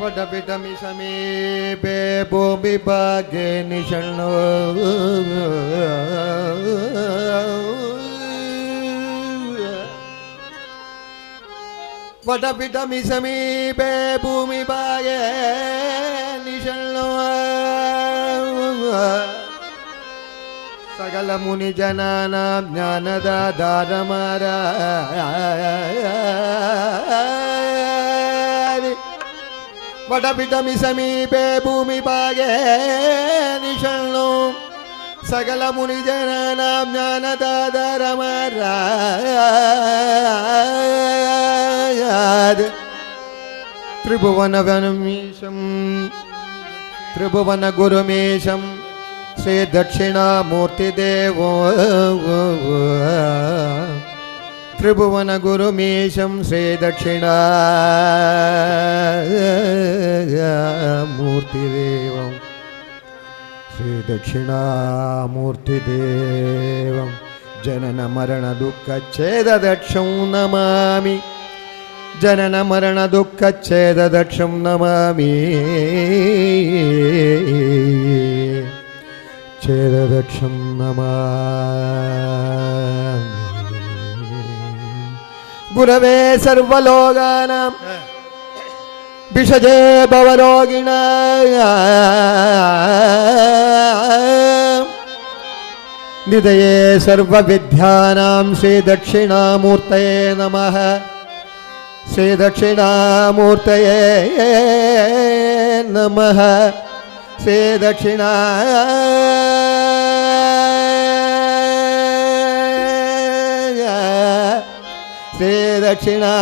वटपिटमि समीपे भूमिभागे निषण्णो वटपिटमि समीपे भूमिभागे निषण्णो सकल मुनि जनानां ज्ञानदाधारमारा वटपिटमि समीपे भूमिभागे निषण्णो सकल मुनि जनानां ज्ञानदाधारमारा त्रिभुवनवनमीशं त्रिभुवनगुरुमीशं श्री दक्षिणामूर्तिदेवो त्रिभुवनगुरुमीशं श्री दक्षिणामूर्तिदेवं श्री दक्षिणामूर्तिदेवं जनन मरण दुःखच्छेददक्षं नमामि जनन मरण दुःखच्छेददक्षं नमामि छेददक्षं नमामि गुरवे सर्वलोकानां विषजे भवरोगिणां निधये सर्वविद्यानां श्री दक्षिणामूर्तये नमः श्री दक्षिणामूर्तये नमः श्री दक्षिणा श्री दक्षिणा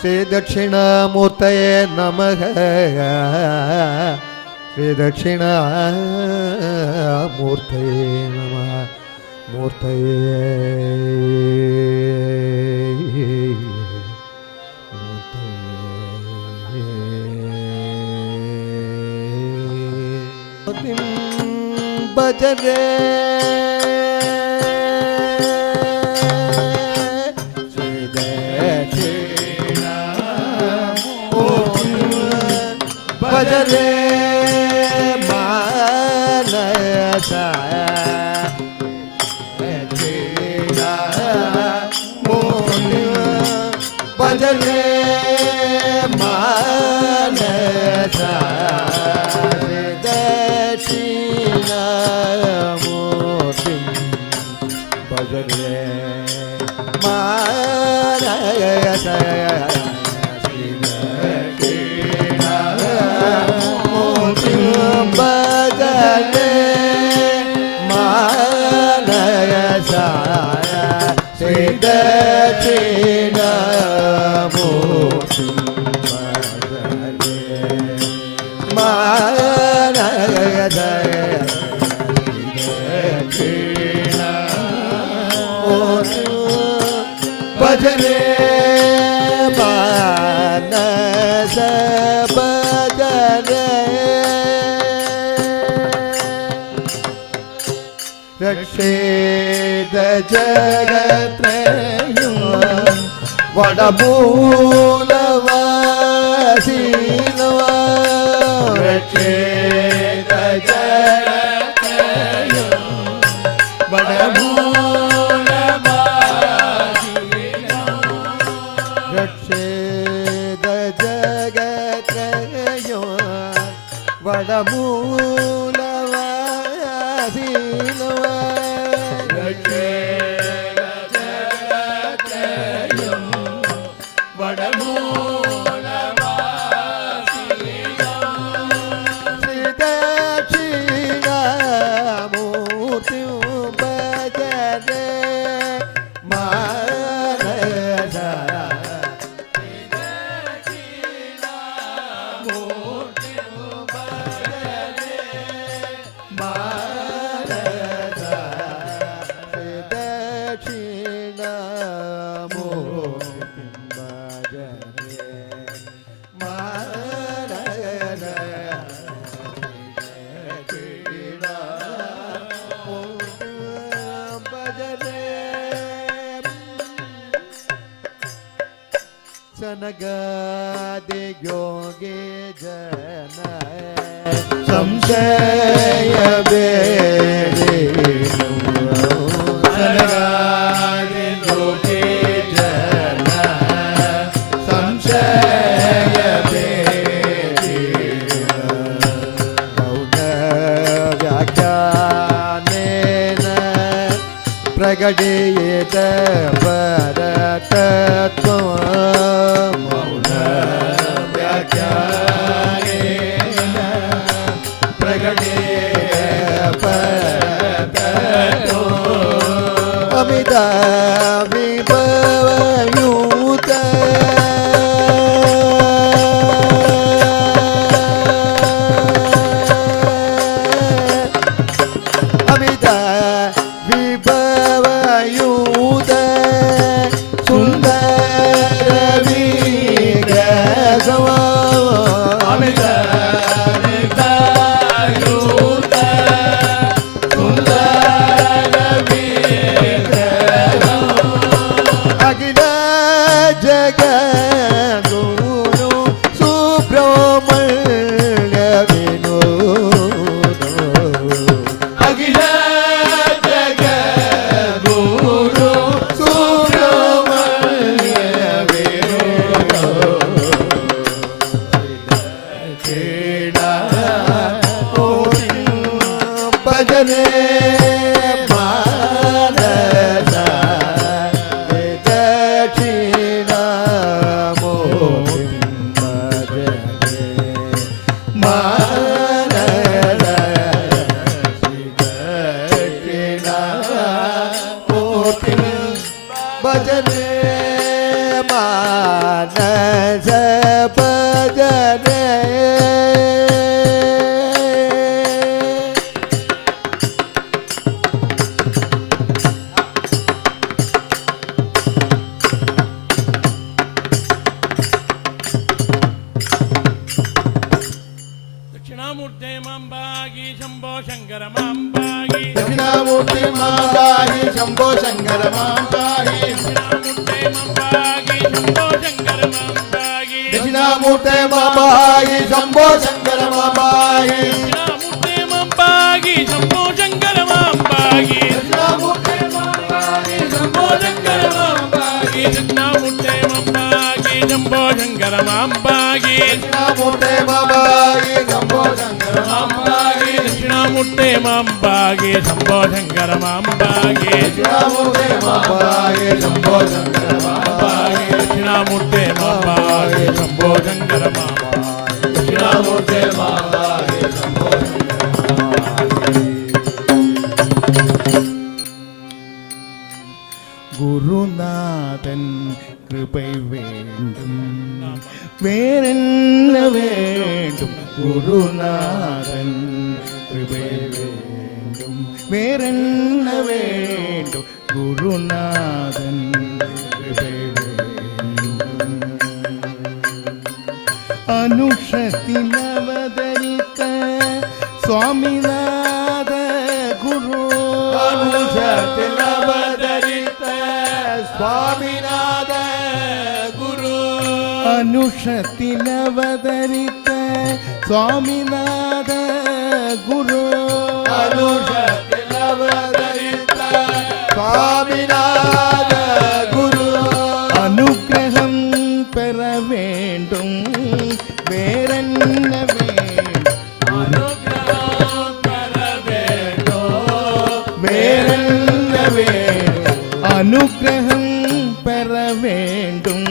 श्री दक्षिणामूर्तये नमः श्री दक्षिणामूर्तये नमः भजरे श्री दक्षिणामूर्तये भजरे मानसा भजरे मानसा दक्षिणामूर्तिं भजरे मानसा दक्षिणामूर्तिं भजरे मानसा श्री दक्षिणामूर्तिं भजरे मानसा भजरे मानस भजरे रक्षेद जगत्रयं वडमूलवासिनो रक्षेद जगत्रयं वडमूलवासिनो रक्षेद जगत्रयं वडमूलवासिनो Bye. ನನಗಾದೆ ಯೋಗಿ ಜನ ಸಂಶಯ ಬೇಡಿ ನನಗಾದೆ ಯೋಗಿ ಜನ ಸಂಶಯ ಬೇಡಿ ಮೌನ ವ್ಯಾಖ್ಯಾನೇನ ಪ್ರಗಟೇತ ಪರತತ್ವ ಮೌನ ವ್ಯಾಖ್ಯಾನೇನ ಪ್ರಗಟೇತ ಪರತತ್ವ ಅಮಿತ ವಿಭವಯೂತ ಅಮಿತ ವಿಭವಯೂತ ಸುಂದರ ವಿಗ್ರಹವ ಅಮಿತ ವಿಭವಯೂತ ಸುಂದರ ವಿಗ್ರಹವ ಅಖಿಲ ಜಗದ್ಗುರು ಸುಬ್ರಹ್ಮಣ್ಯ ವಿನೋದ ಅಖಿಲ ಜಗದ್ಗುರು ಸುಬ್ರಹ್ಮಣ್ಯ ವಿನೋದ ಕ್ರೀಡಾ ಭಜನೆ ಮಾನಸ ದಕ್ಷಿಣಾಮೂರ್ತಿ ಭಜನೆ ಮಾನಸ ದಕ್ಷಿಣಾಮೂರ್ತಿ ಭಜನೆ ಮಾನಸ ಭಜನೆ ದಕ್ಷಿಣಾಮೂರ್ತೆ ಮಾಂಬಾಗಿ ಶಂಭೋ ಶಂಕರ ಮಾಂಬಾಗಿ ದಕ್ಷಿಣಾಮೂರ್ತಿ ಮಾಂಬಾಹಿ ಶಂಭೋ ಶಂಕರ ಮಾಂಬಾಹಿ ದಕ್ಷಿಣಾಮೂರ್ತೆ ಮಾಂಬಾಗಿ ಶಂಭೋ ಶಂಕರ ಮಾಂಬಾಗಿ ದಕ್ಷಿಣಾಮೂರ್ತಿ ಮಾಂಬಾಹಿ ಶಂಭೋ ಶಂಕರ ಮಾಂಬಾಹಿ ದಕ್ಷಿಣಾಮೂರ್ತೆ ಮಾಂಬಾಗಿ ಶಂಭೋ ಶಂಕರ ಮಾಂಬಾಗಿ ದಕ್ಷಿಣಾಮೂರ್ತಿ ಮಾಂಬಾಹಿ ಶಂಭೋ ಶಂಕರ ಮಾಂಬಾಹಿ ದಕ್ಷಿಣಾಮೂರ್ತೆ ಮಾಂಬಾಗಿ ಶಂಭೋ ಶಂಕರ ಮಾಂಬಾಗಿ ದಕ್ಷಿಣಾಮೂರ್ತಿ ಮಾಂಬಾಹಿ ಶಂಭೋ ಶಂಕರ ಮಾಂಬಾಹಿ ದಕ್ಷಿಣಾಮೂರ್ತೆ ಮಾಂಬಾಗಿ ಶಂಭೋ ಶಂಕರ ಮಾಂಬಾಗಿ ದಕ್ಷಿಣಾಮೂರ್ತಿ ಮಾಂಬಾಹಿ ಶಂಭೋ ಶಂಕರ ಮಾಂಬಾಹಿ ದಕ್ಷಿಣಾಮೂರ್ತೆ ಮಾಂಬಾಗಿ ಶಂಭೋ ಶಂಕರ ಮಾಂಬಾಗಿ ದಕ್ಷಿಣಾಮೂರ್ತಿ ಮಾಂಬಾಹಿ ಶಂಭೋ குருநாதன் கிருபை வேண்டும் வேறென்ன வேண்டும் குருநாதன் கிருபை வேண்டும் வேறென்ன வேண்டும் குருநாதன் கிருபை வேண்டும் அனுஷத்தில் அவதரித்த சுவாமிநாத குரு ಅನುಷத்தில் ಅವತರಿತ ಸ್ವಾಮಿನಾಥ ಗುರು அனுஷத்தில் அவதரித்த சுவாமிநாத குரு ಅನುಷத்தில் ಅವತರಿತ ಸ್ವಾಮಿನಾಥ ಗುರು அனுக்கிரகம் பெற வேண்டும் வேறென்ன வேறென்ன அனுக்கிரகம் பெற வேண்டும்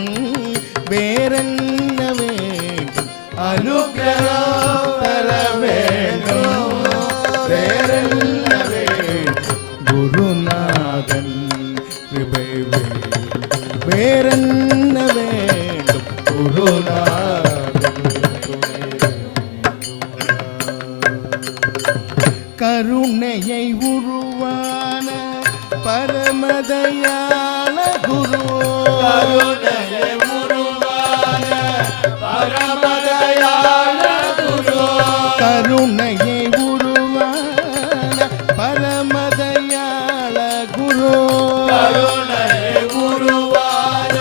வேறென்ன வேண்டும் ಅನುಗ್ರಹ பெற வேண்டும் வேறென்ன வேண்டும் குருநாதன் கிருபை வேண்டும் வேறென்ன வேண்டும் குருநாதன் துணை வேண்டும். கருணையை உருவான பரமதயாள குரு ಕರುಣೆಯ ಉರುವಾನ ಪರಮದಯಾಳ ಗುರು கருணையை உருவான பரமதயாள குரு ಕರುಣೆಯ ಉರುವಾನ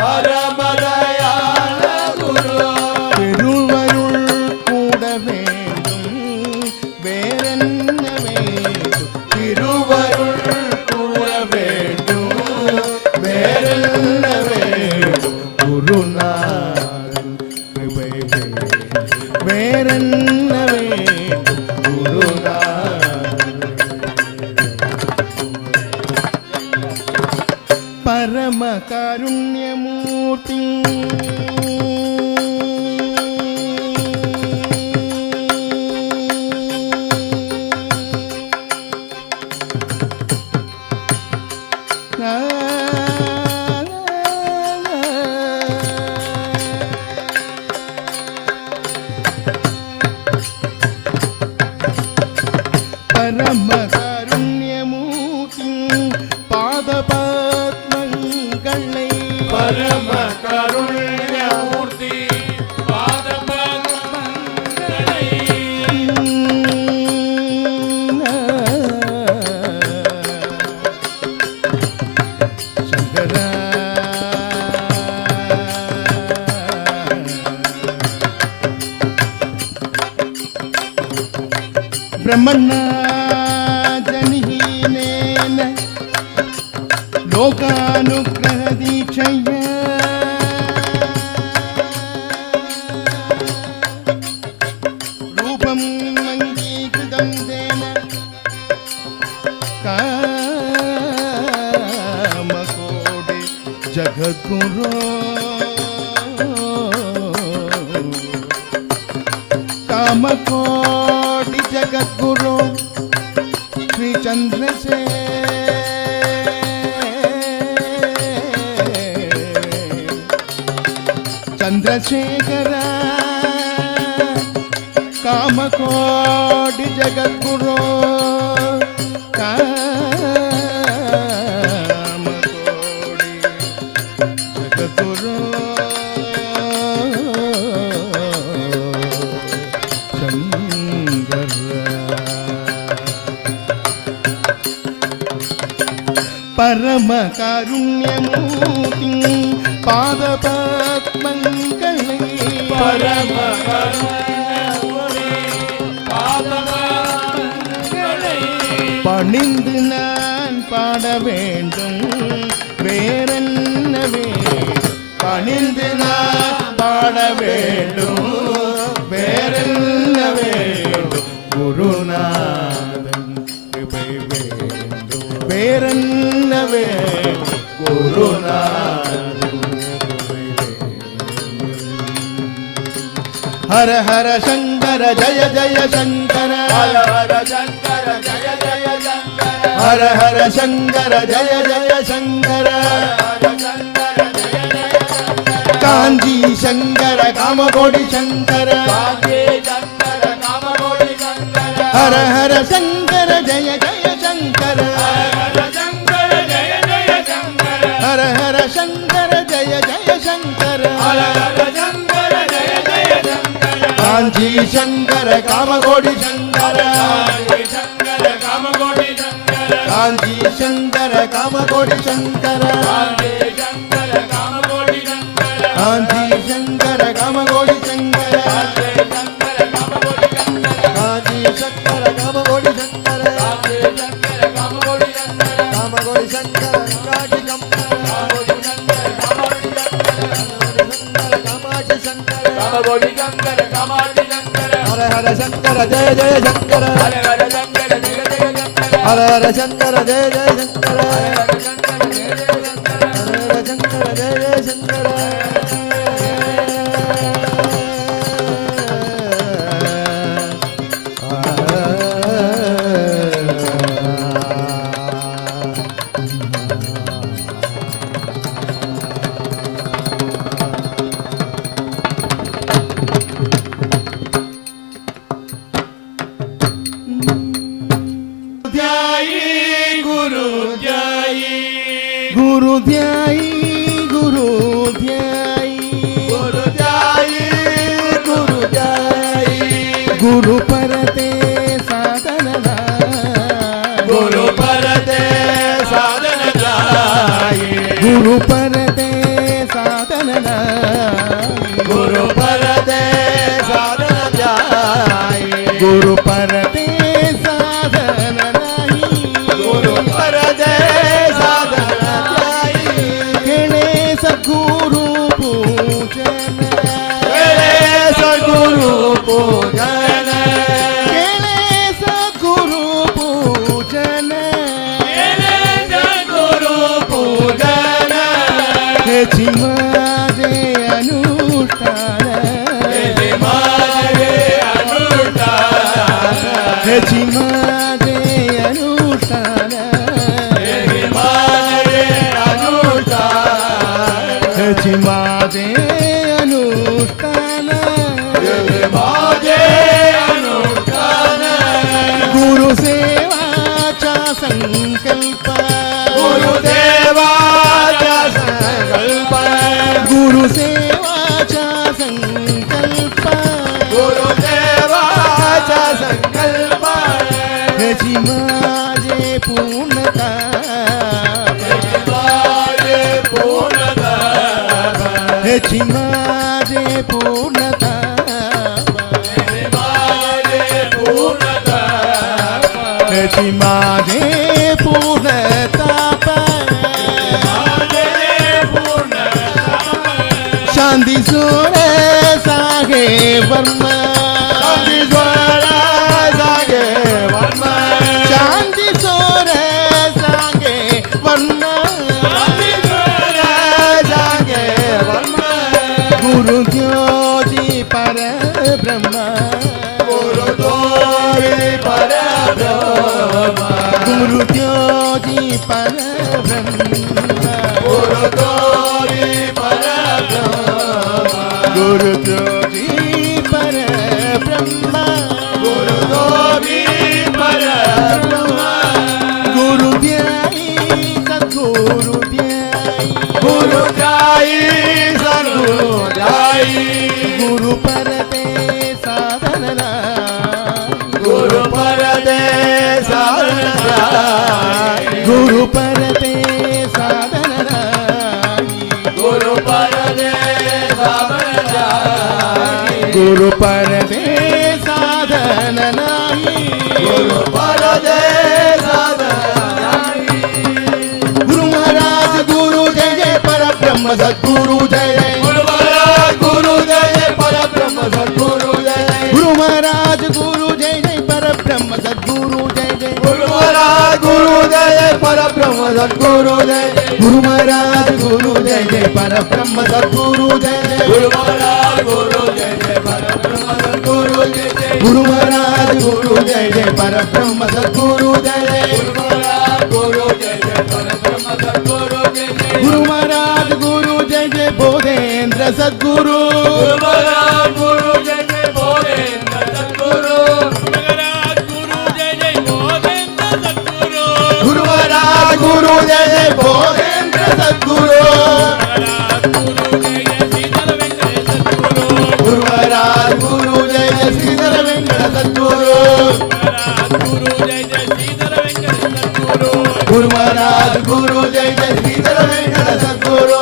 ಪರಮದಯಾಳ பரம காருண்யமூர்த்தி பரம காருண்யமூர்த்தி பாதபத்மங்களை பரம கருண்யமூர்த்தி பாதபத்மங்களை சங்கர பிரம்மண்ண ஜனிஹீனேன லோகானுக்கிரக தீட்சைய ரூபம் அங்கீகிருதம் தேன காமகோடி ஜகத்குரு कामकोटि जगद्गुरु श्री चंद्रशेखर कामकोटि जगद्गुरु कामकोटि जगद्गुरु பரம காருண்யமூர்த்தி பாதபத்மங்களை பரம கருண்யமூர்த்தி பாதபத்மங்களை பணிந்து நான் பாட வேண்டும் வேறென்னவே பணிந்து நான் பாட வேண்டும் வேறென்னவே குருநாதன் கிருபை வேண்டும் வேறென்னவே குருநாதன் கிருபை வேண்டும். ஹர ஹர சங்கர ஜய ஜய சங்கர ஹர ஹர சங்கர ஜய ஜய சங்கர ஹர ஹர சங்கர ஜய ஜய சங்கர ஹர சங்கர ஜய ஜய சங்கர காஞ்சி சங்கர காமகோடி சங்கர காஞ்சி சங்கர காமகோடி சங்கர ஹர ஹர சங்கர ஜய ஜய சங்கர ஹர சங்கர ஜய ஜய சங்கர ஹர ஹர சங்கர ஜய ஜய சங்கர ஹர ஹர சங்கர ஜய ஜய சங்கர காஞ்சி சங்கர காமகோடி சங்கர காஞ்சி சங்கர காமகோடி சங்கர காஞ்சி சங்கர காமகோடி சங்கர காஞ்சி சங்கர காமகோடி சங்கர காஞ்சி சங்கர காமகோடி சங்கர காஞ்சி சங்கர காமகோடி சங்கர காஞ்சி சங்கர காமகோடி சங்கர காஞ்சி சங்கர காமகோடி சங்கர காமகோடி சங்கர காஞ்சி சங்கர காமகோடி சங்கர காமகோடி சங்கர காமாட்சி சங்கர காமகோடி சங்கர காமாட்சி சங்கர ஹர ஹர சங்கர ஜய ஜய சங்கர ஹர ஹர சங்கர ஜய ஜய சங்கர ஹர ஹர சங்கர ஜய ஜய சங்கர ஹர சங்கர ஜய ஜய சங்கர ஹர ஹர சங்கர ஜய ஜய சங்கர गुरु ध्यायी गुरु ध्यायी गुरु ध्यायी गुरु ध्यायी गुरु ध्यायी गुरु परते साधन गुरु परते साधन जाई गुरु परते साधन गुरु परते साधन जाई गुरु परते साधन नाही गुरु परते साधन जाई केळे सद्गुरु पूजन केळे सद्गुरु पूजन केळे सद्गुरु पूजन केळे सद्गुरु पूजन माझे पूर्णता ह्याची माझे पूर्णता ह्याची माझे पूर्णता शांती सोर सागे वर्म शांती सोर सागे वर्म शांती सोर सागे वर्म सागे वर्म गुरु ज्योति पर ब्रह्म गुरु ज्योति पर ब्रह्म गुरु ज्योति पर ब्रह्म गुरु ज्योति पर गुरु ज्योति पर ब्रह्म गुरु ज्योति पर ब्रह्म गुरु ध्याई सद्गुरु ध्याई गुरु ध्याई सद्गुरु ध्याई गुरु परते साधना गुरु परते साधना गुरु परते साधना गुरु परते गुरु परदे साधन नाही गुरु परदे साधन नाही गुरु महाराज गुरु जय जय परब्रह्म सद्गुरु जय जय गुरु महाराज गुरु जय जय परब्रह्म सद्गुरु जय जय गुरु महाराज गुरु जय जय परब्रह्म सद्गुरु जय जय गुरु महाराज गुरु जय जय परब्रह्म सद्गुरु जय जय गुरु महाराज गुरु जय जय परब्रह्म सद्गुरु जय जय गुरु महाराज गुरु जय जय परब्रह्म सद्गुरु जय जय गुरु महाराज गुरु जय जय परब्रह्म सद्गुरु जय जय गुरु महाराज गुरु जय जय बोधेंद्र सद्गुरु गुरु महाराज गुरु जय जय बोधेंद्र सद्गुरु गुरु महाराज गुरु जय जय बोधेंद्र सद्गुरु गुरु महाराज गुरु जय जय श्रीधर वेंकट सद्गुरु गुरु महाराज गुरु जय जय श्रीधर वेंकट सद्गुरु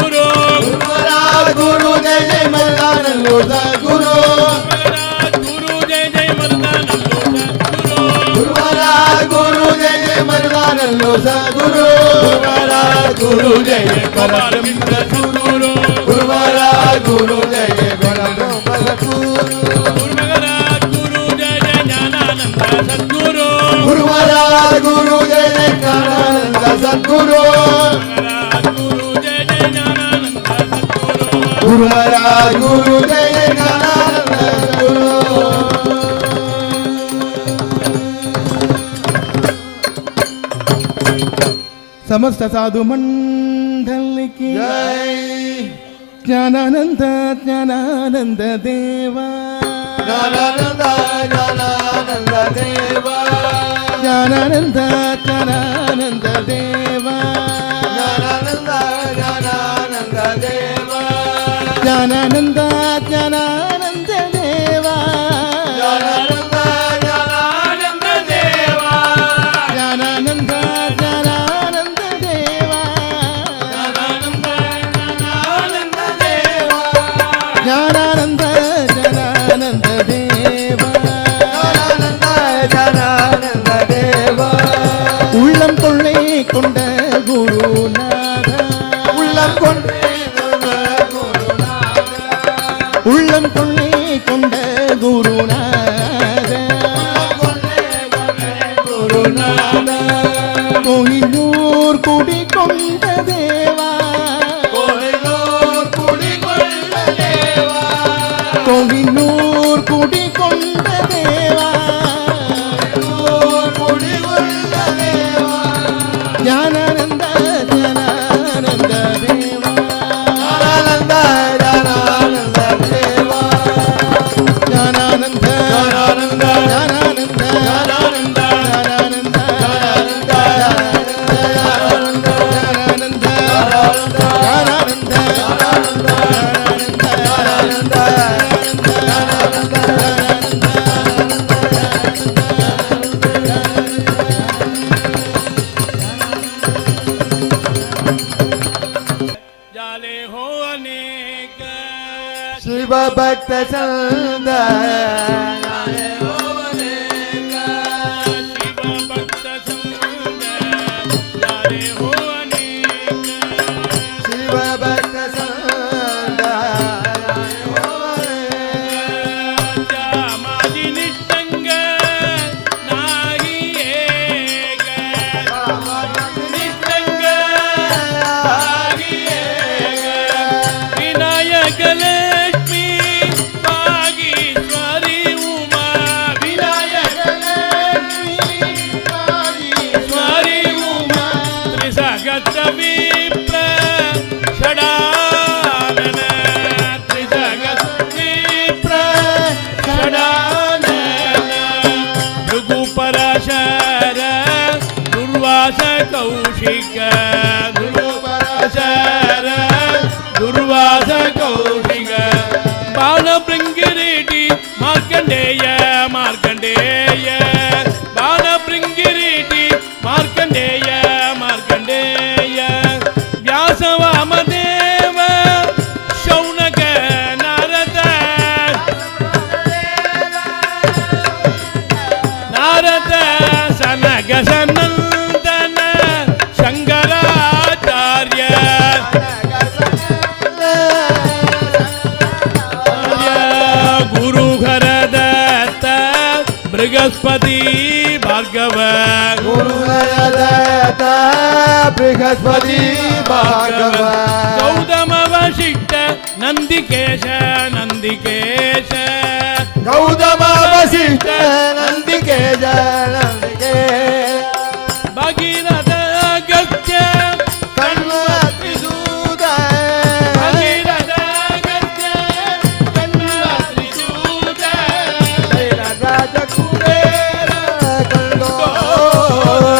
गुरु महाराज गुरु जय जय मल्लानल्लो सद्गुरु गुरु महाराज गुरु जय जय मल्लानल्लो सद्गुरु गुरु महाराज गुरु जय जय परब्रह्म सद्गुरु गुरु महाराज गुरु जय जय परब्रह्म सद्गुरु गुरु महाराज गुरु जय जय ज्ञानानंद सद्गुरु गुरु महाराज गुरु जय जय ज्ञानानंद सद्गुरु समस्त साधु मंडल की जय ज्ञानानंद ज्ञानानंद देवा ज्ञानानंद ज्ञानानंद देवा ज्ञानानंद ज्ञानानंद देवा ज्ञानानंद ज्ञानानंद देवा ज्ञानानंद ज्ञानानंद देवा ज्ञानानंद ज्ञानानंद देवा ज्ञानानंद ज्ञानानंद देवा ज्ञानानंद ज्ञानानंद देवा ज्ञानानंद ज्ञानानंद देवा ಭಕ್ತ ಸಂದ ಕೌಶಿಕ ದುರ್ವಾಸ ಕೌಶಿಕ ಬಾಣ ಭೃಂಗಿರೀಟಿ ಮಾರ್ಕಂಡೇಯ ಮಾರ್ಕಂಡೇಯ ಬಾಣ ಭೃಂಗಿರೀಟಿ ಮಾರ್ಕಂಡೇಯ ಮಾರ್ಕಂಡೇಯ ವ್ಯಾಸ ವಾಮದೇವ ಶೌನಕ ನಾರದ ನಾರದ ಸನಗ ಸನಂದನ ಶಂಕರಾಚಾರ್ಯ ಗುರುಘರದತ್ತ ಬೃಹಸ್ಪತಿ ಭಾರ್ಗವ ಗುರುಘರದತ್ತ ಬೃಹಸ್ಪತಿ ಭಾರ್ಗವ ಗೌತಮ ವಶಿಷ್ಠ ನಂದಿಕೇಶ ನಂದಿಕೇಶ ಗೌತಮ ವಸಿಷ್ಠ ನಂದಿಕೇಶ ನಂದಿಕೇಶ ಭಗೀರಥ ಅಗಸ್ತ್ಯ ಕಣ್ವತ್ರಿಸೂತ ಭಗೀರಥ ಅಗಸ್ತ್ಯ ಕಣ್ವತ್ರಿಸೂತ ಶೈಲರಾಜ ಕುಬೇರ ಕಂಡೋರ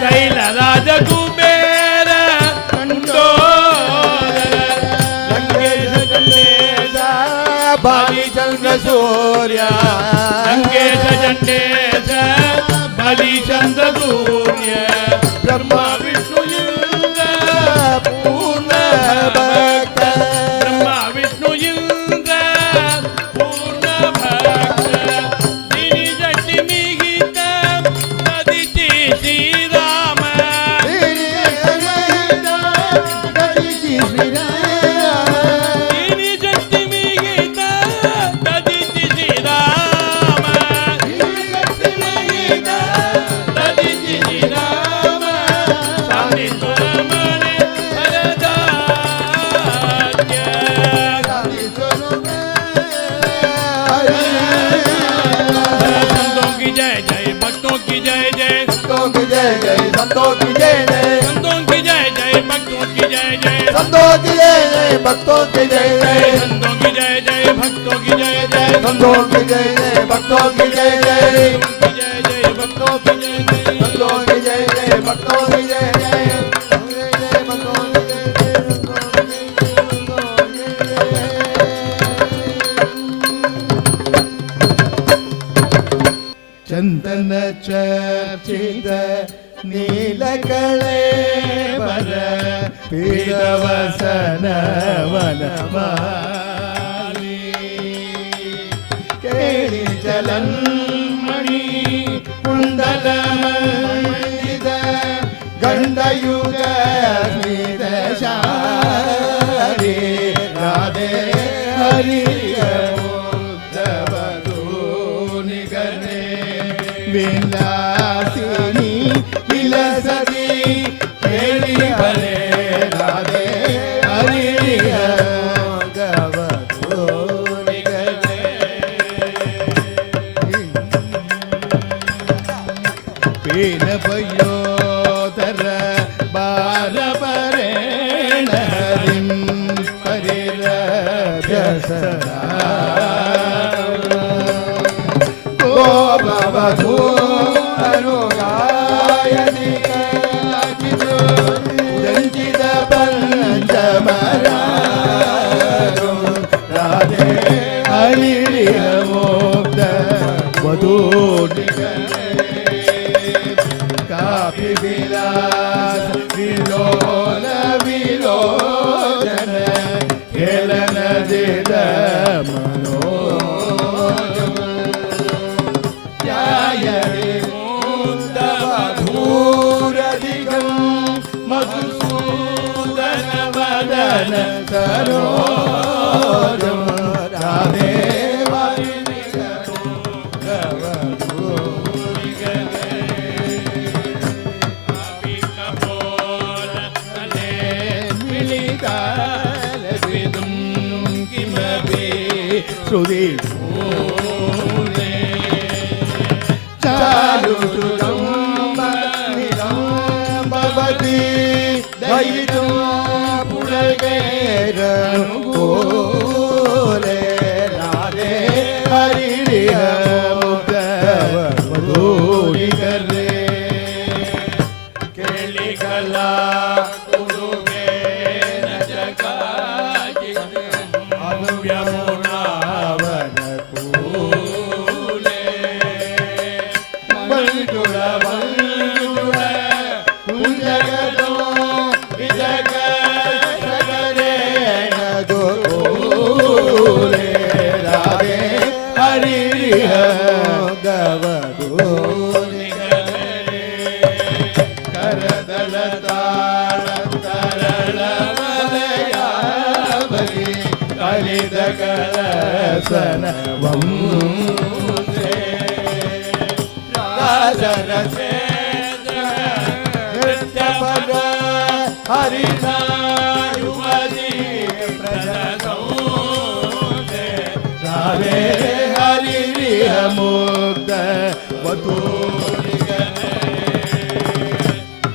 ಶೈಲರಾಜ ಕುಬೇರ ಕಂಡೋದರ ಲಂಕೇಶ ಚಂಡೇಶ ಬಾಲಿಚಂದ್ರ ಸೂರ್ಯ ಲಂಕೇಶ ಚಂಡೇಶ ಬಲಿಚಂದ್ರ ಸೂರ್ಯ ಬ್ರಹ್ಮ ವಿಷ್ಣು ಇಂದ್ರ ಪೂರ್ಣ ಭಕ್ತ ಬ್ರಹ್ಮ ವಿಷ್ಣು ಇಂದ್ರ ಪೂರ್ಣ ಭಕ್ತ ದಿನಿ ಜಟ್ಟಿ ಮಿಗಿತ ನದಿತಿ ಶ್ರೀರಾಮ ದಿನಿ ಜಟ್ಟಿ ಮಿಗಿತ ನದಿತಿ ಶ್ರೀರಾಮ ನದಿತಿ ಶ್ರೀರಾಮ ಸಾನಿಧ್ಯ ರಮಣೆ ಹರದಾತ್ಯ संतों की जय जय भक्तों की जय जय संतों की जय जय संतों की जय जय संतों की जय जय भक्तों की जय जय संतों की जय जय भक्तों की जय जय संतों की जय जय भक्तों की जय जय संतों की जय जय भक्तों की जय जय की जय जय भक्तों की जय जय संतों की जय जय भक्तों की जय जय ಚಂದನ ಚರ್ಚಿತ ನೀಲಕಳೆ ಬರ ಪೀಡವಸನ ವನಮಾಲಿ ಕೇಳಿ ಜಲನ್ಮಣಿ ಕುಂಡಲ ಮಂಡಿದ ಗಂಡಯುಗ ಸ್ಮಿತ ಶಾರಿ ರಾಧೆ ಹರಿಯ ನಿಗನೆ ವಿಲಾಸಿನಿ ವಿಲಸದಿ ಕೇಳಿ ಬರೆ ರಾಧೆ ಹರಿಯ ಗವತು ನಿಗನೆ ಪೇನ ಬಯ್ಯೋದರ ಬಾಲ ಪರೇಣ ಹರಿಂ ಪರಿರ ದಸರಾ ಭವತು ಅನುಗಾಯನಿ ರಂಜಿತ ಪಂಚಮರಾರು ರಾಧೆ ಹರಿಯ ಮೋಕ್ತ ವಧೂ ಕಾಪಿ ವಿಲಾಸ ವಿಲೋಲ ವಿಲೋಚನ ಕೇಲನ ದಿದ श्रुति चालु श्रुतं भवति दयितुं पुरगैरनुकूले राधे हरिरिह मुक्तवधूलिकरे केलिकला गुरुवेन जगाजितं अव्यमुनावनकूले वल्टुळ वल्टुळ कुञ्जगतो विजगशकरेण गोकुले राधे हरिरिह गवधूलिकरे करदलताळतरळवलयावली कलिदकलसनवंसे राजरसेन्द्र नृत्यपद हरिनायुवती प्रदसंसे राधे हरिरिह मुक्त वधूलिकरे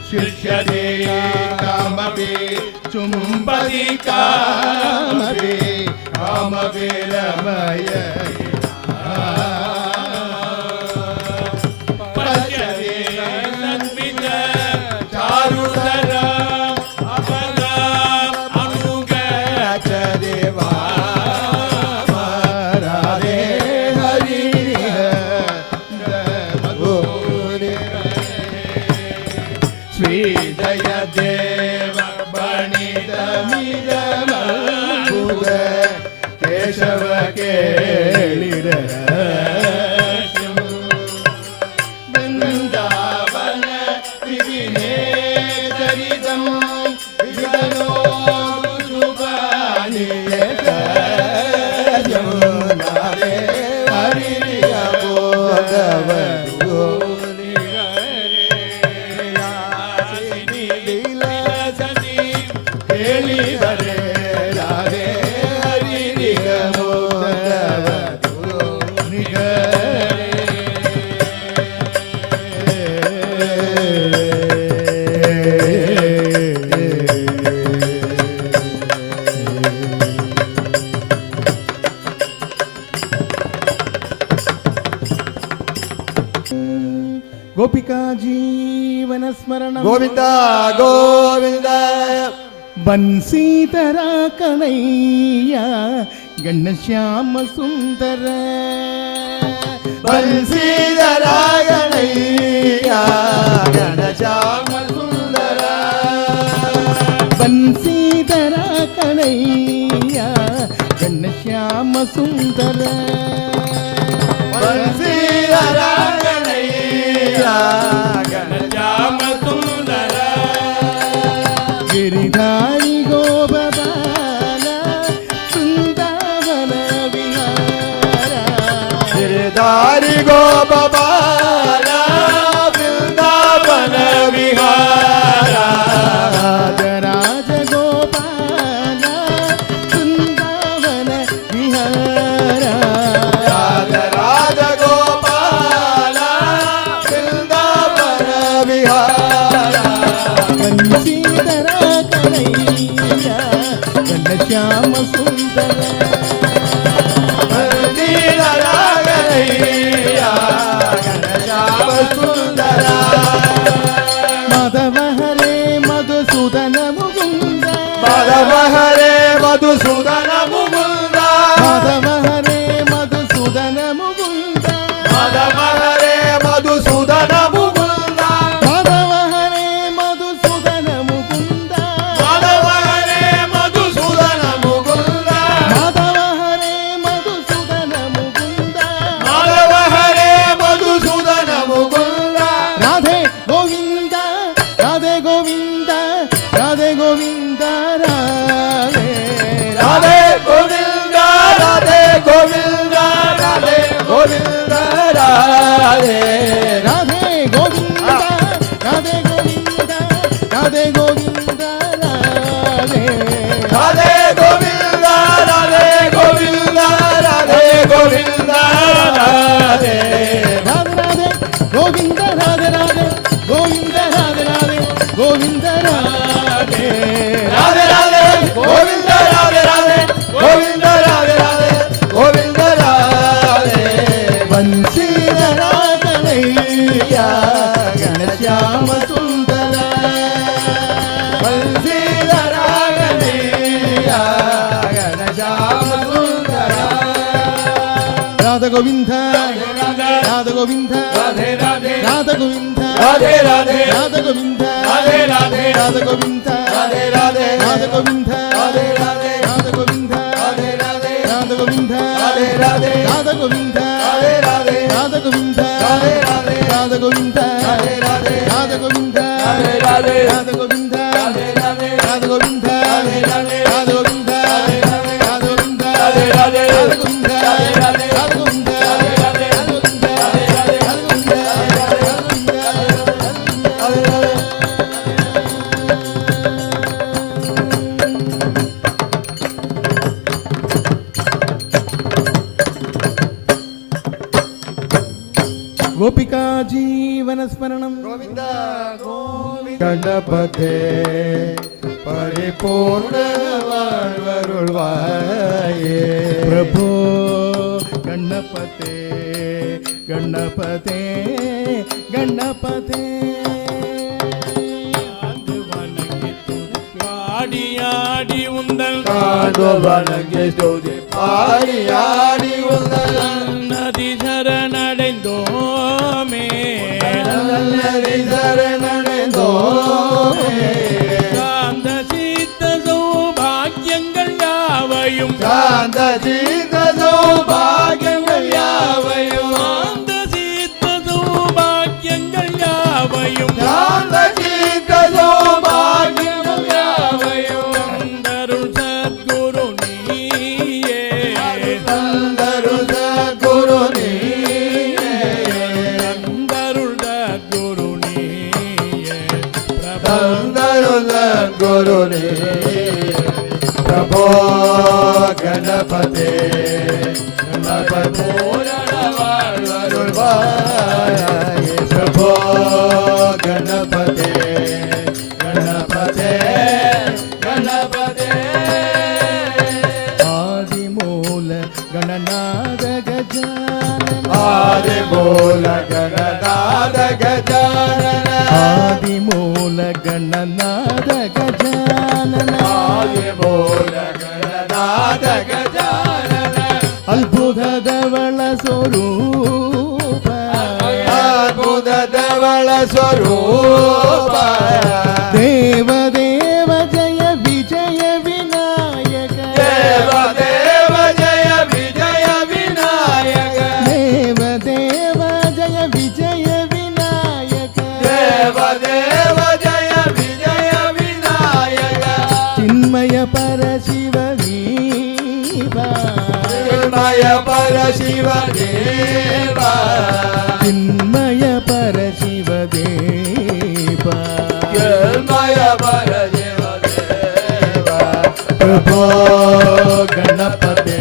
शिष्यते कामपि चुम्बति कामपि कामविरमय पश्यति तद्विज चारुधर अमला अनुगच्छति वाम राधे हरिरिह श्रीजयदेव बणितमिदमल्बुध केशव केलिरहस्यं वृन्दावन विविनेचरितं विदनोरुजुबानियतजं राधे हरिरिह ಕೇಳಿದರೆ ರಾಧೆ ಹರಿರಿಹ ಗೋಪಿಕಾ ಜೀವನ ಸ್ಮರಣ ಗೋವಿಂದ ಗೋವಿಂದ ಬನ್ಸೀತರ ಕಣಯ್ಯ ಗಣಶ್ಯಾಮ ಸುಂದರ ಬನ್ಸೀಧರ ಗಣಯ್ಯ ಘನಶ್ಯಾಮ ಸುಂದರ ಬನ್ಸೀತರ ಕಣಯ್ಯ ಗಣಶ್ಯಾಮ ಸುಂದರ ಬನ್ಸೀಧರ ಗಣಯ್ಯ ಘನಶ್ಯಾಮ ಸುಂದರ ಗಿರಿಧಾರಿ ಗೋಪಾಲ ಬೃಂದಾವನ ವಿಹಾರ ಗಿರಿಧಾರಿ ಗೋಪಾಲ ಬೃಂದಾವನ ವಿಹಾರ ರಾಜರಾಜ ಗೋಪಾಲ ಬೃಂದಾವನ ವಿಹಾರ ರಾಜರಾಜ ಗೋಪಾಲ ಬೃಂದಾವನ ವಿಹಾರ ಬನ್ಸೀಧರ ಕಣಯ್ಯ ಘನಶ್ಯಾಮ ಸುಂದರ ಬನ್ಸೀಧರ ಗಣಯ್ಯ ராதே ராதே கோவிந்தா ராதே கோவிந்தா ராதே கோவிந்தா ராதே ராதே கோவிந்தா ராதே கோவிந்தா ராதே கோவிந்தா ராதே ராதே கோவிந்தா ராதே ராதே கோவிந்தா ராதே ராதே கோவிந்தா ராதே ராதே ராதே கோவிந்தா ராதே ராதே கோவிந்தா ராதே ராதே கோவிந்தா ராதே வன்சீதரா கணையா கணശ്യാம சுந்தர வன்சீதரா கணையா கணശ്യാம சுந்தர ராதா கோவிந்தா ராதா கோவிந்தா ராதே ராதே ராதா கோவிந்தா ராதே ராதே ராதா கோவிந்தா ராதே ராதே ராதா கோவிந்தா ராதே ராதே ராதா கோவிந்தா ராதே ராதே ராதா கோவிந்தா ராதே ராதே ராதா கோவிந்தா ராதே ராதே ராதா கோவிந்தா ராதே ராதே ராதா கோவிந்தா ராதே ராதே ராதா கோவிந்தா ராதே ராதே ராதா கோவிந்தா ராதே ராதே ராதா கோவிந்தா ராதே ராதே ராதா கோவிந்தா ராதே ராதே ராதா கோவிந்தா ராதே ராதே ராதா கோவிந்தா ராதே ராதே ராதா கோவிந்தா ராதே ராதே ராதா கோவிந்தா ராதே ராதே ராதா கோவிந்தா ராதே ராதே ராதா கோவிந்தா गोपिका जीवन स्मरणं गोविंद गोविंद गणपते परिपूर्ण வாழ்வருள்வாயே प्रभो गणपते गणपते गणपते ஆடி ஆடி உந்தல் காடு வணங்கி ஸ்துதி ஆடி ஆடி உந்தல் நதி சரணடைந்தோமே நதி சரணடைந்தோமே காந்த சீத்த சௌபாகியங்கள் யாவையும் காந்த சீத சௌபாகியங்கள் யாவையும் காந்த சீத்த சௌபாகியங்கள் யாவையும் காந்த சீத சௌபாகியங்கள் யாவையும் தந்தருள் சத்குரு நீயே தந்தரு சத்குரு நீயே தந்தருள் சத்குரு நீயே தந்தரு சத்குரு நீயே பிரபோ கணபதே கணபதே வாழ்வருள்வாயே பிரபோ கணபதே கணபதே கணபதே ஆதிமூல கணநாத கஜானன ஆதிமூல கணநாத கஜானன ஆதிமூல கணநாத கஜானன ஆதிமூல கணநாத கஜானன ಅದ್ಭುತದವಳ ಸ್ವರೂಪ ಅದ್ಭುತದವಳ ಸ್ವರೂಪ ದೇವ ದೇವ ಜಯ ವಿಜಯ ವಿನಾಯಕ ದೇವ ದೇವ ಜಯ ವಿಜಯ ವಿನಾಯಕ ದೇವ ದೇವ ಜಯ ವಿಜಯ ವಿನಾಯಕ ದೇವ ದೇವ ಜಯ ವಿಜಯ ವಿನಾಯಕ ಚಿನ್ಮಯ ಪರಶಿವ ಚಿನ್ಮಯ ಪರಶಿವ ದೇವ ಚಿನ್ಮಯ ಪರಶಿವ ದೇವ ಚಿನ್ಮಯ ಪರಶಿವ ದೇವ ಪ್ರಭೋ ಗಣಪತೆ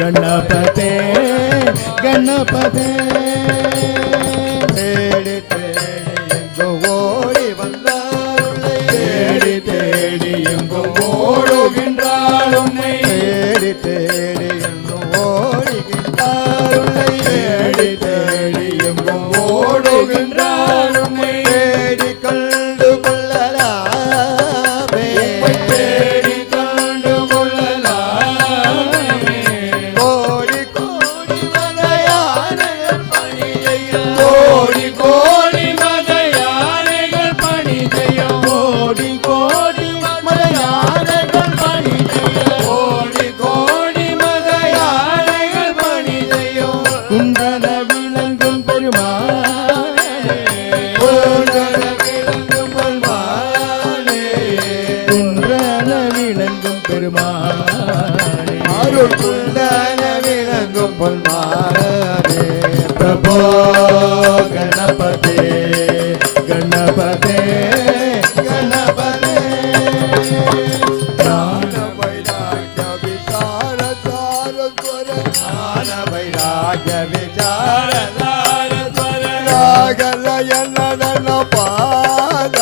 ಗಣಪತೆ ಗಣಪತೆ தேடி தேடி எங்கோ ஓடி வந்தாருள்ளே தேடி தேடி எங்கோ ஓடுகின்றாள் உன்னை தேடி தேடி எங்கோ ஓடுகின்றாள் உன்னை தேடி தேடி எங்கோ ஓடுகின்றாள் உன்னை தேடி கண்டு கொள்ளலாமே தேடி கண்டு கொள்ளலாமே கோடி கோடி மலையானைகள் பணி செய்யும் கோடி கோடி மலையானைகள் பணி செய்யும் கோடி கோடி மலையானைகள் பணி செய்யும் கோடி கோடி மலையானைகள் பணி செய்யும் குன்றன விளங்கும் பெருமானே குன்றன விளங்கும் பெருமானே குன்றன விளங்கும் பெருமானே அருள் குன்றன விளங்கும் பெருமானே प्रभो गणपते गणपते गणपते ज्ञान वैराग्य विचार सार स्वर ज्ञान वैराग्य विचार सार स्वर राग लय नडन पाद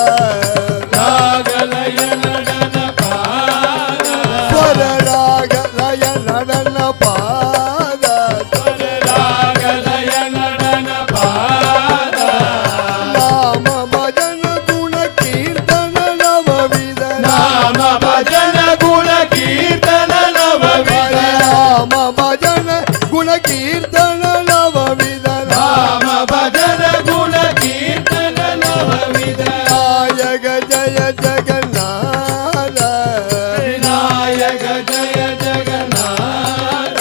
राग लय नडन पाद स्वर राग लय नडन पाद स्वर राग लय नडन पाद नाम भजन गुण कीर्तन नवविध नाम भजन गुण कीर्तन नवविध नाम भजन गुण कीर्तन नवविध नाम भजन गुण कीर्तन नवविध नायक जय जगन्नाथ विनायक जय जगन्नाथ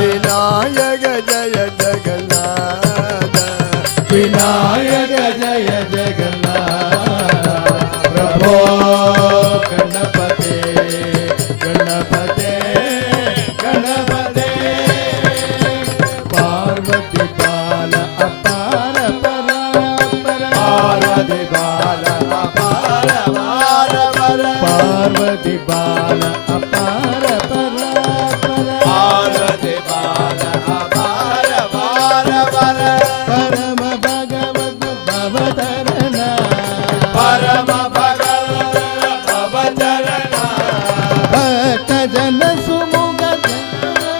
विनायक जय जगन्नाथ विनायक जय जगन्नाथ प्रभो गणपते गणपते गणपते पार्वती बाल अपार परापर पार्वती बाल अपार परापर पार्वती बाल अपार परापर पार्वती बाल अपार परापर परम भगवत भवतरणा परम भगवत भवतरणा भक्त जन सुमुख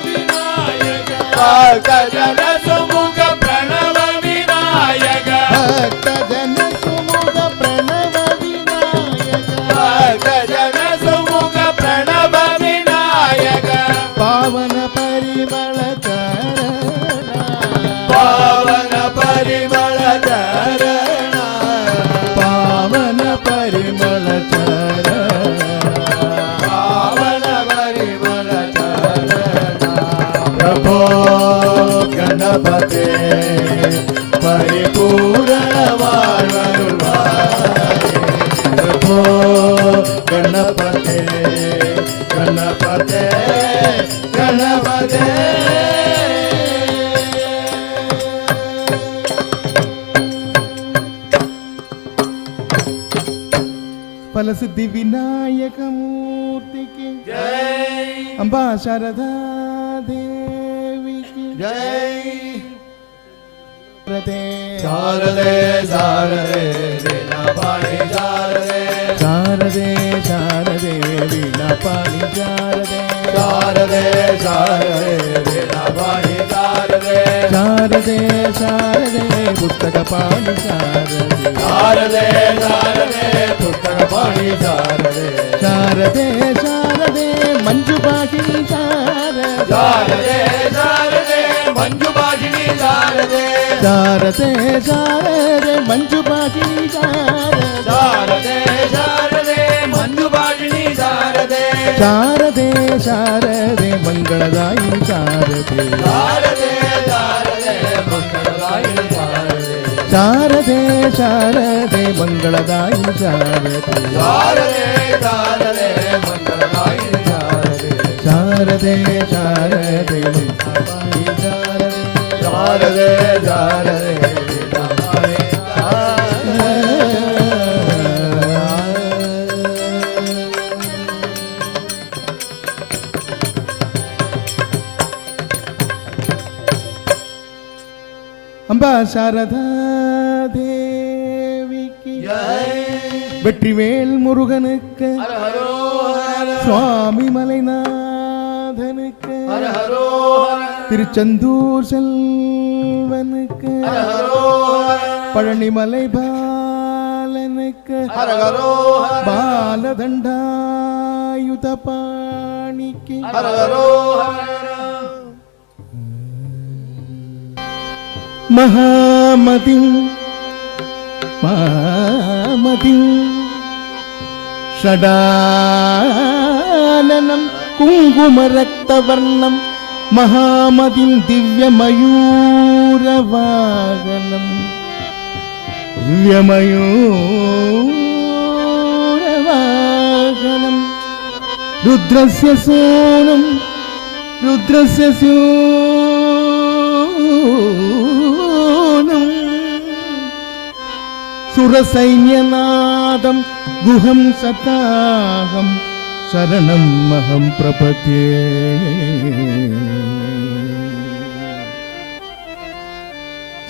विनायक भक्त जन सुमुख प्रणव विनायक भक्त जन सुमुख प्रणव विनायक भक्त जन सुमुख प्रणव विनायक पावन परिमळ चरणा पावन परिमळ चरणा पावन परिमळ चरणा पावन परिमळ चरणा प्रभो गणपते परिपूर्ण वाळवरुळाये प्रभो गणपते गणपते गणपते फलसिद्धि विनायक मूर्ति की जय अंबा शारदा देवी की जय शारदे शारदे वीणा पाणी शारदे शारदे शारदे वीणा पाणी शारदे शारदे शारदे वीणा पाणी शारदे शारदे शारदे पुस्तक पाणी शारदे शारदे शारदे पुस्तक पाणी शारदे शारदे शारदे मंजु भाषिणी शारदे शारदे शारदे मंजु भाषिणी शारदे शारदे शारदे मंजु भाषिणी शारदे शारदे शारदे मंजु भाषिणी शारदे शारदे शारदे मंगलदायिनी शारदे शारदे शारदे मंगलदायिनी शारदे शारदे शारदे मंगलदायिनी शारदे शारदे शारदे मंगलदायिनी शारदे शारदे शारदे मंगलदायिनी शारदे शारदे शारदे अंबा शारदा देवी की जय வெற்றிவேல் முருகனுக்கு சுவாமி மலைநாதனுக்கு திருச்செந்தூர் செல்வனுக்கு பழனிமலை பாலனுக்கு பாலதண்டாயுத பாணிக்கு மகாமதி மாமதி ஷடானனம் குங்குமரக்தவர்ணம் மகாமதிம் திவ்யமயூரவாகனம் திவ்யமயூரவாகனம் ருத்ரஸ்ய சோனம் ருத்ரஸ்ய सुरसैन्यनादं गुहं सताहं शरणं महं प्रपद्ये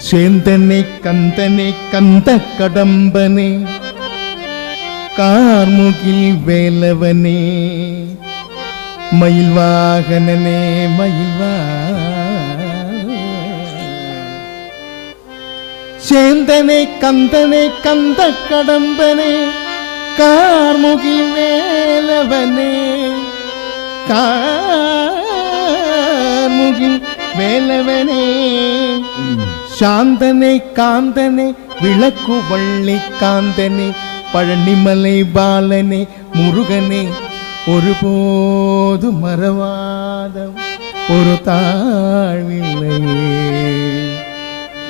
சேந்தனே கந்தனே கந்த கடம்பனே கார்முகில் வேலவனே மயில் வாகனனே சேந்தனே கந்தனே கந்த கடம்பனே கார்முகில் வேலவனே கார்முகில் வேலவனே சாந்தனே காந்தனே விளக்கு வள்ளி காந்தனே பழனிமலை பாலனே முருகனே ஒருபோது மறவாத ஒரு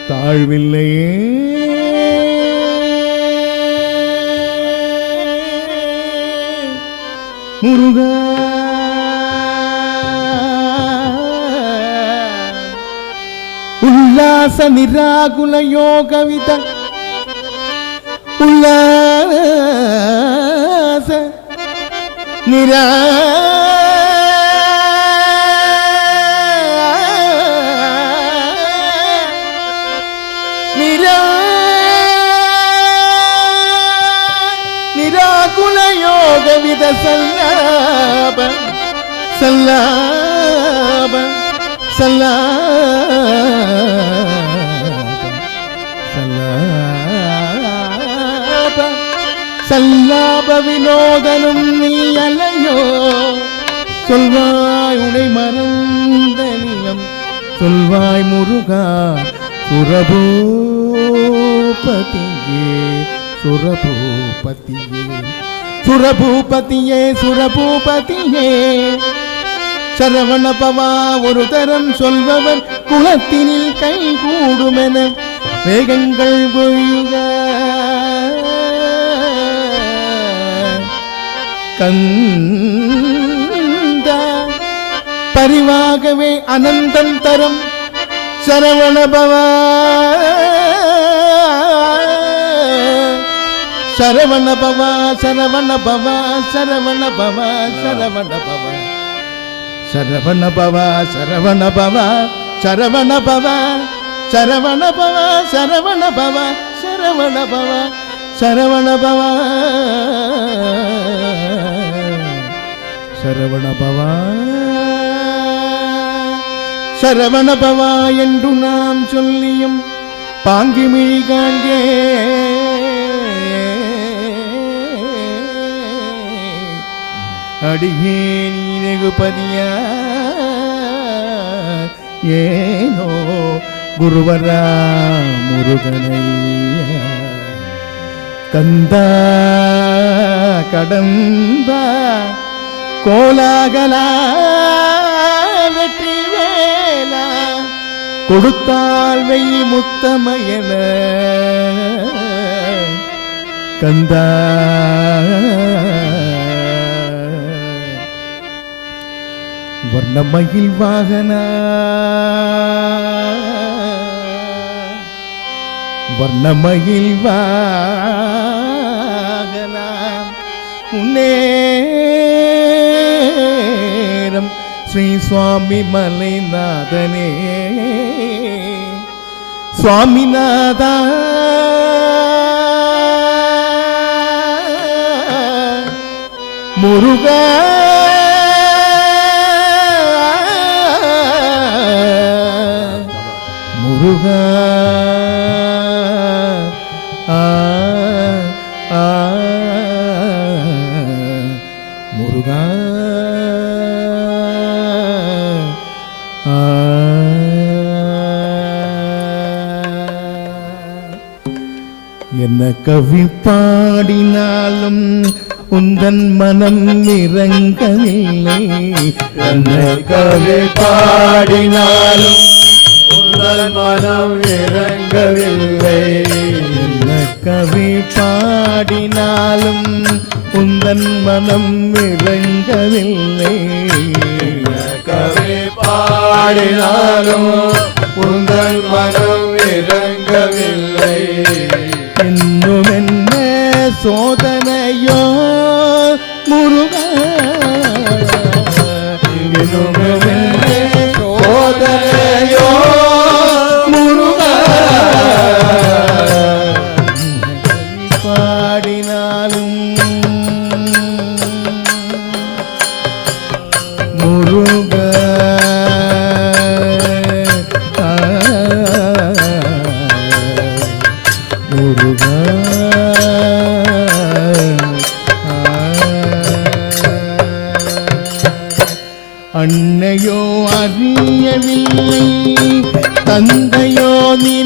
தாழ்வில்லையே முருகா உல்லாச நிராகுல யோகவித உல்லாச நிரா நிராகுல யோகவித சல்லாப சல்லாப சல்லாப வினோதனும் நீ அலையோ சொல்வாய் உனை மறந்த நிலம் சொல்வாய் முருகா சுரபூபதியே சுரபூபதியே சுரபூபதியே சுரபூபதியே சரவணபவா ஒரு தரம் சொல்பவர் குலத்தினில் கை கூடுமென வேகங்கள் பொழிக கந்த பரிவாகவே அனந்தம் தரும் சரவணபவா சரவணபவா சரவணபவா சரவணபவா சரவணபவா சரவணபவா சரவணபவா சரவணபவா சரவணபவா சரவணபவா சரவணபவா சரவணபவா சரவணபவா சரவணபவா என்று நாம் சொல்லியும் பாங்கிமிழி காண்கே அடியேன் இனகுபதியா ஏனோ குருவரா முருகனை கந்தா கடம்பா கோலாகலா வெற்றி வேலா கொடுத்தால் வெய் முத்தமையன கந்தா வர்ணமயில் வாகனா வர்ணமயில் வாகனா முன்னேரம் ஸ்ரீ சுவாமி மலைநாதனே சுவாமிநாதா முருகா முருகா முருகா என்ன கவி பாடினாலும் உந்தன் மனம் இறங்கவில்லை என்ன கவி பாடினாலும் உந்தன் மனம் இறங்கவில்லை என்ன கவி பாடினாலும் உந்தன் மனம் இறங்கவில்லை கவி பாடினாலும் உந்தன் மனம் இறங்கவில்லை இன்னும்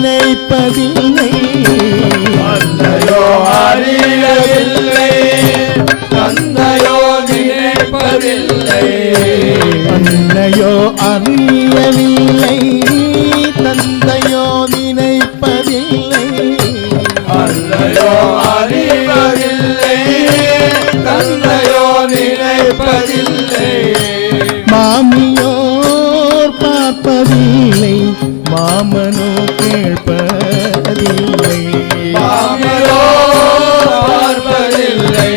நினைப்பதில்லை தந்தையோ அறியவில்லை தந்தையோ நினைப்பதில்லை அன்னையோ அறியவில்லை தந்தையோ நினைப்பதில்லை தந்தையோ அறிவதில்லை தந்தையோ நினைப்பதில்லை மாமியோர் பார்ப்பதில்லை மாமனோ கேட்பதில்லை மாமியோ பார்ப்பதில்லை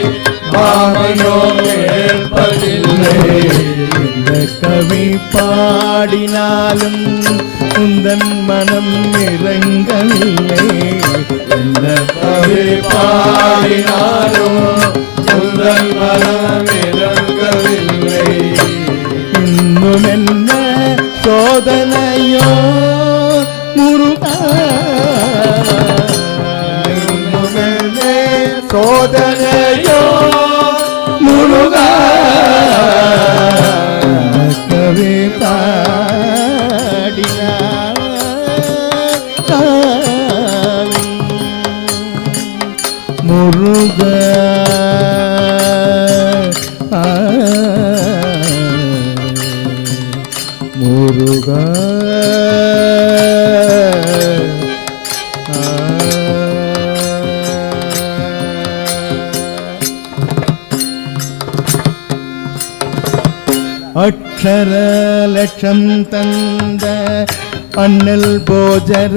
மாமனோ கேட்பதில்லை இந்த கவி பாடினாலும் உந்தன் மனம் இறங்கவில்லை இந்த கவி பாடினாலும் உங்கள் மனம் இறங்கவில்லை இன்னும் என்ன சோதனையோ முருகா இன்னும் என்ன சோதனையோ முருகா கவி பாடினாலும் முருகா முருகா அக்ஷர லட்சம் தந்த அண்ணல் போஜராஜனில்லை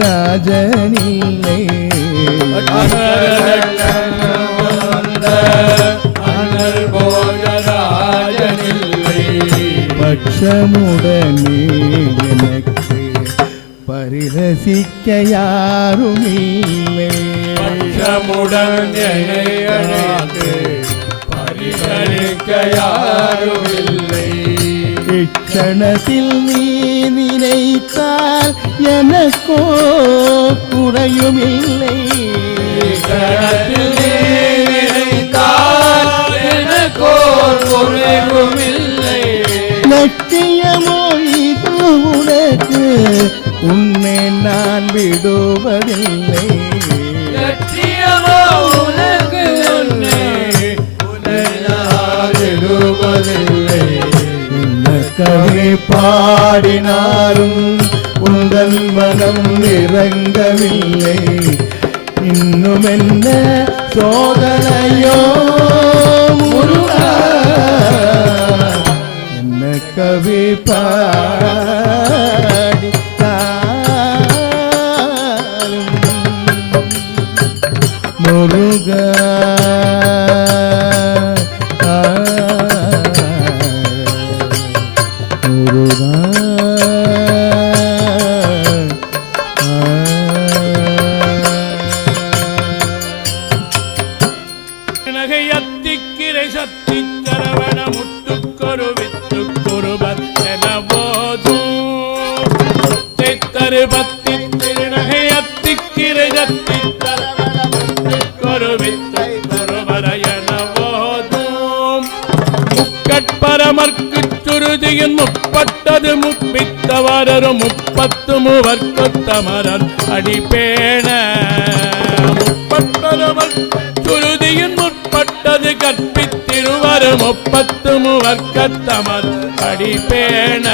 அனல் போஜராஜனில்லை பட்சமுடனே எனக்கு பரிரசிக்க யாரும் இல்லை பட்சமுடன் என்னை அழைத்து பரிசளிக்க யாரும் இல்லை இச்சணத்தில் நீ நினைத்தால் எனக்கோ குறையும் இல்லை கணத்தில் நீ நினைத்தால் எனக்கோர் குறைவும் இல்லை லட்சியமோ இது உனக்கு உன்னை நான் விடுவதில்லை லட்சியமோ உனக்கு உன்னை நான் விடுவதில்லை இந்த கவி பாடினாலும் உங்கள் மனம் இறங்கவில்லை இன்னும் என்ன சோதனையோ முருகா என்ன கவி பாடினாலும் முருகா முருகா நகை அத்திக்கிரை சத்தி சரவண முத்துக்கொரு வித்துக்குருபத் என போதும் தரு பத்தி திருநகை அத்திக்கிரை சத்தி சரவண முத்துக்கொரு வித்துக்குருபர என போதும் முக்கட்பரமர்க்கு சுருதியின் முப்பட்டது முப்பித்தவரரும் முப்பத்து மூவர்க்கொத்தமரர் அடிப்பேண முப்பட்பரமர் சுருதியின் முற்பட்டது கற்பித்திருவரும் முப்பத்து மூவர்க்கத்தமர் அடிப்பேண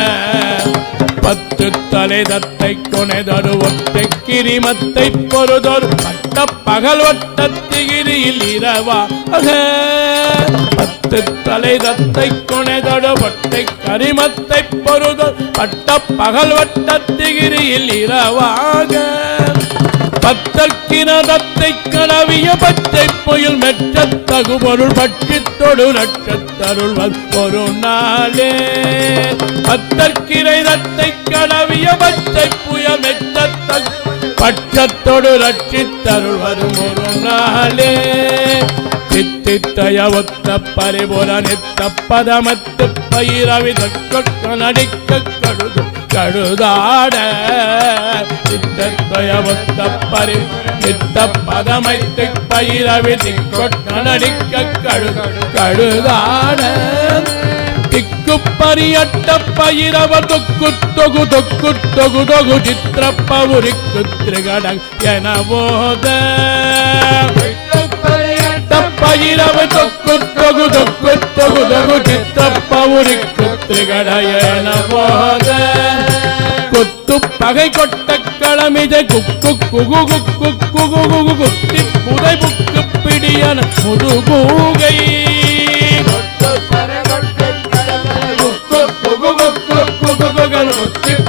பத்து தலை தத்தை கொனைதொரு ஒத்தை கிரிமத்தை பொருதொரு பட்ட பகல் ஒட்டத்திகிரியில் இரவாக பத்து தலை தத்தை கொனைதொரு ஒட்டை கரிமத்தை பொருதொரு பட்ட பகல் ஒட்டத்திகிரியில் இரவாக பத்தற்கினதத்தை கனவிய பச்சை புயல் மெச்ச தகுபொருள் பட்சித்தொடு நட்சத்தருள்வது ஒரு நாளே பத்தற்கிரை தத்தை கனவிய பச்சை புயல் மெச்ச தகு பட்சத்தொடு ரட்சித்தருள்வது ஒரு நாளே சித்தித்தய ஒத்த பரிபுர நித்த பதமத்து பயிரவி தக்க நடிக்க கழுது கழுதாட சித்தத்வய ஒத்த பரி நித்த பதமைத்து பயிரவி திக்கொட்ட நடிக்க கழுதாட ದಿಕ್ಕುಪ್ಪರಿಯಟ್ಟ ಪೈರವ ತೊಕ್ಕು ತೊಗು ತೊಕ್ಕು ತೊಗು ತೊಗು ಚಿತ್ರಪ್ಪ ಉರಿಕ್ಕು ತ್ರಿಗಡ ಎನಬೋದ ಪೈರವ ತೊಕ್ಕು ತೊಗು ತೊಕ್ಕು ತೊಗು ತೊಗು ಚಿತ್ರಪ್ಪ ಉರಿಕ್ಕು ತ್ರಿಗಡ ಎನಬೋದ கொத்து பகை கொட்ட களமிதை குக்கு குகு குக்கு குகு குகு குத்தி புதை புக்கு பிடியன முதுகூகை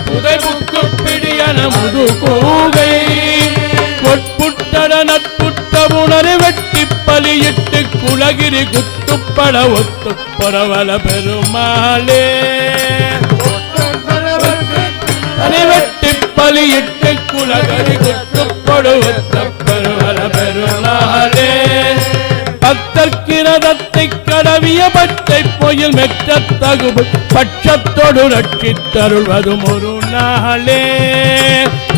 புதை புக்கு பிடியன முதுகூகை கொட்புட்டட நட்புட்ட உணரை வெட்டி பலியிட்டு குலகிரி குத்துப்பட ஒத்து பரவல பெருமாளே வெட்டி பலியிட்டு குலகரி குத்துப்படுவத்த பெருவல பெருநாளே பத்தற்கிரதத்தை கடவிய பட்டை பொயில் மெற்ற தகுபு பட்சத்தோடு ரட்சித்தருள்வதும் ஒரு நாளே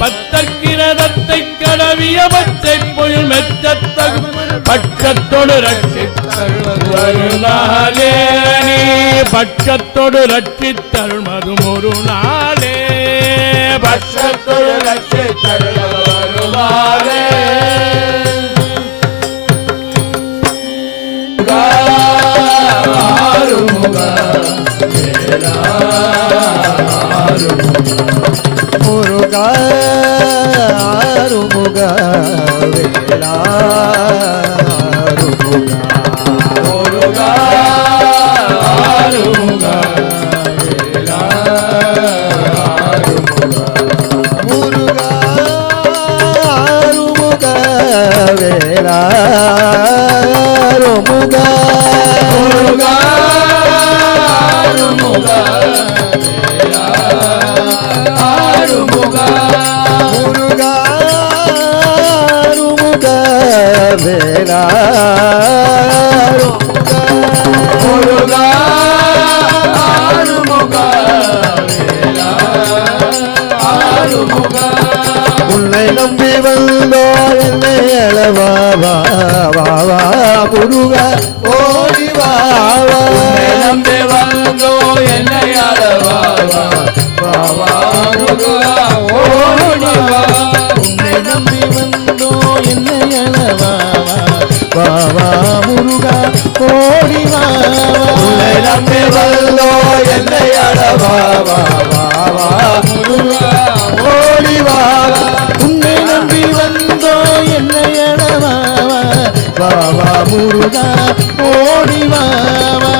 பத்தற்கிரதத்தை கடவிய பட்டை பொயில் மெற்ற தகுபு பட்சத்தோடு ரட்சித்தருள்வது ஒரு நாளே நீ பட்சத்தோடு ரட்சித்தருள்வதும் ஒரு நாளே பட்சத்தோடு ரட்சித்தருள்வருமாறே முருகா ஆறுமுக வேலா முருகா ஆறுமுக வேலா முருகா ஆறுமுக வேலா முருகா முருகா ஆறுமுக உன்னை நம்பி வந்தோ என்னை அளவாவா வாவா முருகா ஓடி வாவா உன்னை நம்பி வந்தோ என்னை அளவாவா வாவா முருகா ஓடி வா உன்னை நம்பி வந்தோ என்னை அளவாவா வாவா முருகா ஓடி வாவா உன்னை நம்பி வந்தோ என்னை அளவாவா வாவா முருகா ஓடி வாவா உன்னை நம்பி வந்தோ என்னை அளவாவா வாவா முருகா ஓடி வாவா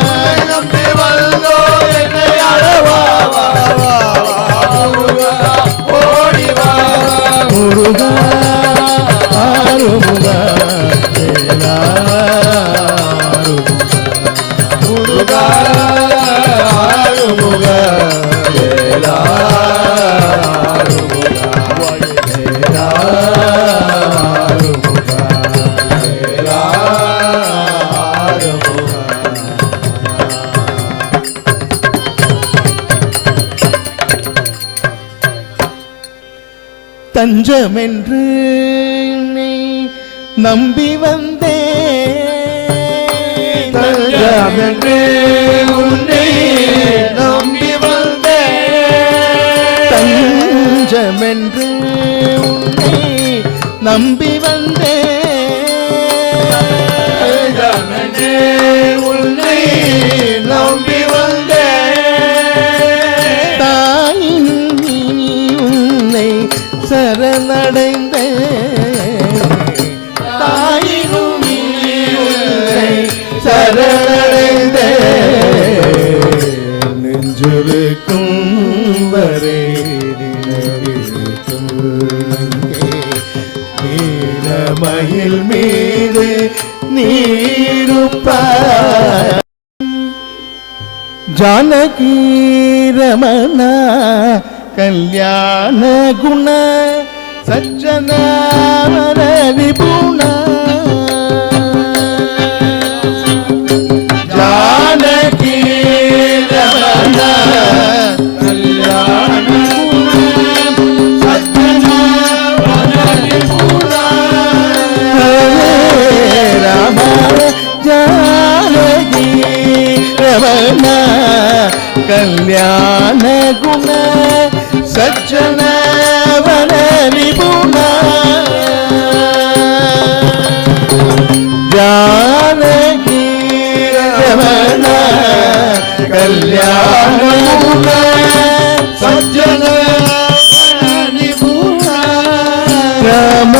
நம்பி வந்தோ என்னை அளவாவா வாவா முருகா ஓடி வாவா முருகா ஆறுமுக வேலா முருகா ஆறுமுக வேலா தஞ்சமென்று என்னை நம்பி வந்தே தஞ்சமென்று உன்னை நம்பி வந்தே தஞ்சமென்று உன்னை நம்பி வந்தே தஞ்சமென்று உன்னை நம்பி வந்தே தாயின் உன்னை சரணடைந்த தாயினும் சரணடைந்த நெஞ்சிருக்கும் வரை நீலமயில் மீது நீருப்பாய் ஜானகி ரமணா கல்யாண குண சಜ್ಜನ ವಿಪುಣ ಜಾನಕಿ ರಮಣ ಕಲ್ಯಾಣ ಗುಣ ಸಜ್ಜನ ವಿಪುಣ ರಾಮ ಜಾನಕಿ ರಮಣ ಕಲ್ಯಾಣ ಗುಣ ಸಜ್ಜನ ವನ ನಿಪುಣ ಜಾನಕಿ ರಮಣ ಕಲ್ಯಾಣ ಗುಣ ಸಜ್ಜನ ವನ ನಿಪುಣ ರಮ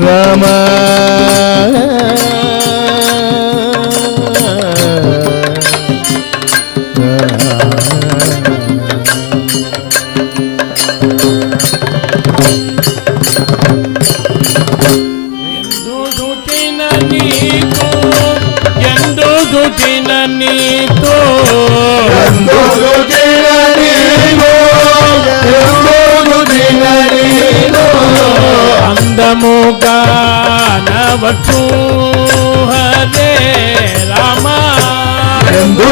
ರಮ అందముగానవచ్చు హరే రామ ಎಂದು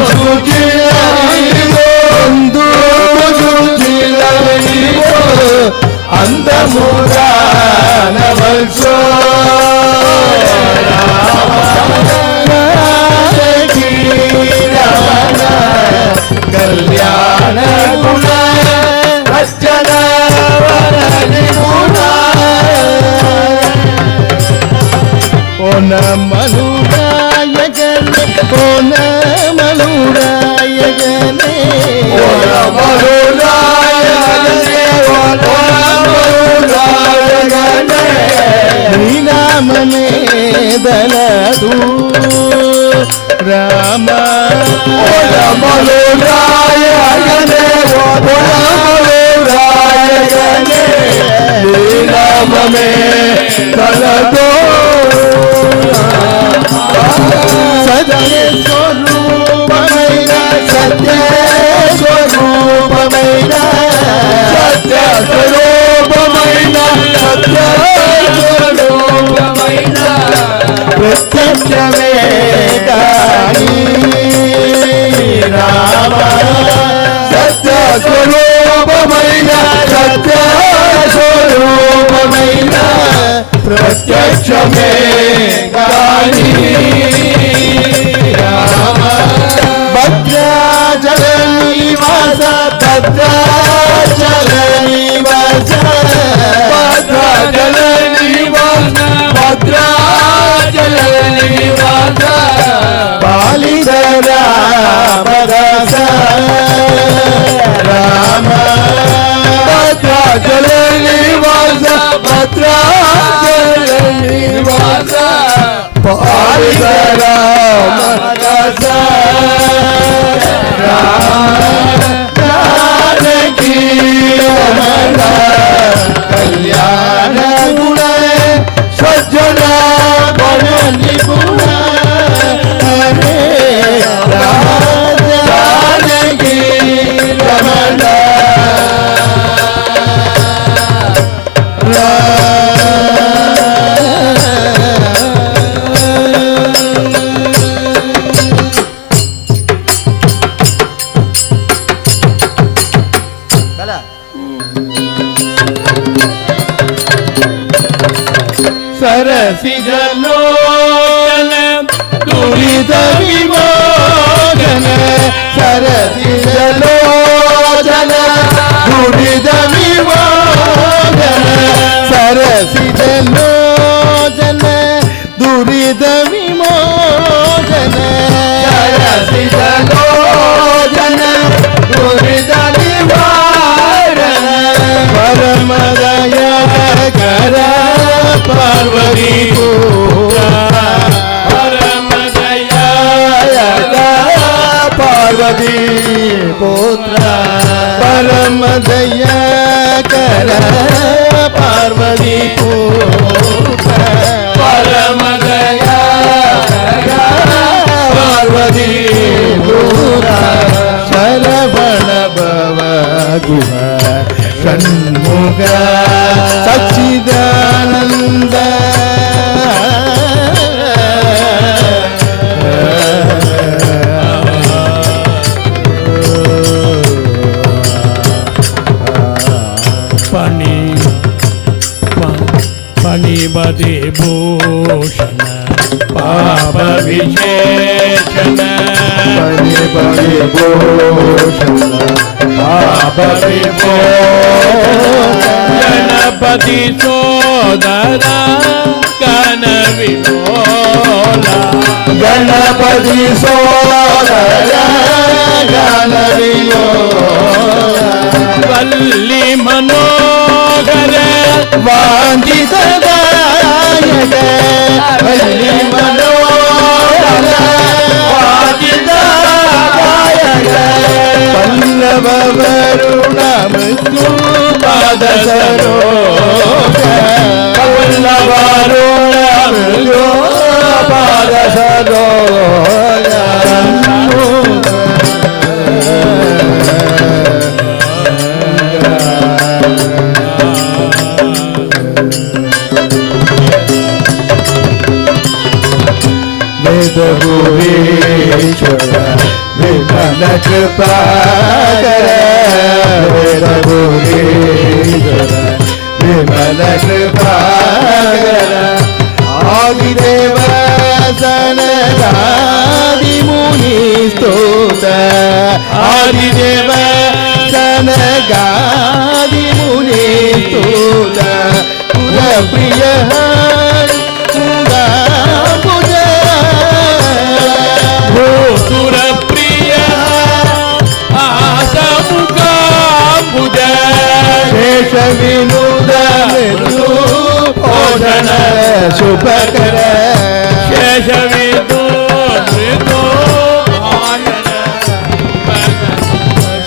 అందముగానవచ్చు ಕಲ್ಯಾಣ ಗುಣ ಸಜ್ಜನ ವರ ನಿಪುಣ ಓನಮಲುರಾಯಗನೆ ಓನಮಲುರಾಯಗನೆ ಓನಮಲುರಾಯಗನೆ ಓನಮಲುರಾಯಗನೆ ಶ್ರೀರಾಮನೇ ದಲದು ರಾಮ ಓನಮಲುರಾಯಗನೆ ಓನಮಲುರಾಯಗನೆ ಶ್ರೀರಾಮನೇ ದಲದು ಸತ್ಯ ಸ್ವರೂಪಮೈನ ಸತ್ಯ ಸ್ವರೂಪಮೈನ ಸತ್ಯ ಸ್ವರೂಪಮೈನ ಸತ್ಯ ಸ್ವರೂಪಮೈನ ಪ್ರತ್ಯಕ್ಷವೇ ಗಾನಿ ರಾಮ ಸತ್ಯ ಸ್ವರೂಪಮೈನ ಸತ್ಯ ಸ್ವರೂಪಮೈನ ಪ್ರತ್ಯಕ್ಷವೇ ಗಾನಿ ಭದ್ರಾಚಲ ನಿವಾಸ ಭದ್ರಾಚಲ ನಿವಾಸ ಭದ್ರಾಚಲ ನಿವಾಸ ಭದ್ರಾಚಲ ನಿವಾಸ ಪಾಲಿದ ರಾಮದಾಸ ರಾಮ ಭದ್ರಾಚಲ ನಿವಾಸ ಭದ್ರಾಚಲ ನಿವಾಸ ಪಾಲಿದ ರಾಮದಾಸ ಜಾನಕಿ ರಮಣ ಕಲ್ಯಾಣ ಗುಣ ಸಜ್ಜನ ವನ ನಿಪುಣ ಹರೇ ಜಾನಕಿ ರಮಣ ಸರಸಿಜಲೋಚನ ದುರಿತ ವಿಮೋಚನ ಸರಸಿಜಲೋಚನ ದುರಿತ ವಿಮೋಚನ ಸರಸಿಜಲೋಚನ ದುರಿತ ವಿಮೋಚನ ಸರಸಿಜಲೋಚನ ದುರಿತ ವಿಮೋಚನ ಪರಮದಯ ಕರ ಪಾರ್ವತಿ ಪಾರ್ವತಿ ಪುತ್ರ ಪರಮ ದಯಾ ಕರ ಪಾರ್ವತಿ ಪುತ್ರ ಪರಮ ದಯಾ ಕರ ಪಾರ್ವತಿ ಪುತ್ರ ಶರವಣ ಭವ ಗುಹ ಷಣ್ಮುಖ ಸಚ್ಚಿದಾನಂದ ಪಣಿಬದೆ ಭೂಷಣ ಗಣಪತಿ ಸೋದರ ಗಣ ವಿಮೋಲ ಗಣಪತಿ ಸೋದರ ಗಣ ವಿಮೋಲ ವಲ್ಲಿ ಮನೋಹರ ವಾಂಛಿತದಾಯಕ ವಲ್ಲಿ ಮನೋಹರ ವಾಂಛಿತದಾಯಕ ಪಲ್ಲವ ವರುಣ ಮೃತ್ಯು ಪಾದ ಸರೋಜ ಪಲ್ಲವ ವರುಣ ಮೃತ್ಯು ಪಾದ ಸರೋಜ ವೇದಭೂಷಣ ವಿಮಲ ಕೃಪಾಕರ ವೇದಭೂಷಣ ವಿಮಲ ಕೃಪಾಕರ ಆದಿದೇವ ಸನಗಾದಿ ಮುನಿ ಸ್ತೋತ ಆದಿದೇವ ಸನಗಾದಿ ಮುನಿ ಸ್ತೋತ ಪ್ರಿಯ ವಿನೋದ ಭೋಜನ ಶುಭಕರ ಶೇಷವಿದು ಮೃದು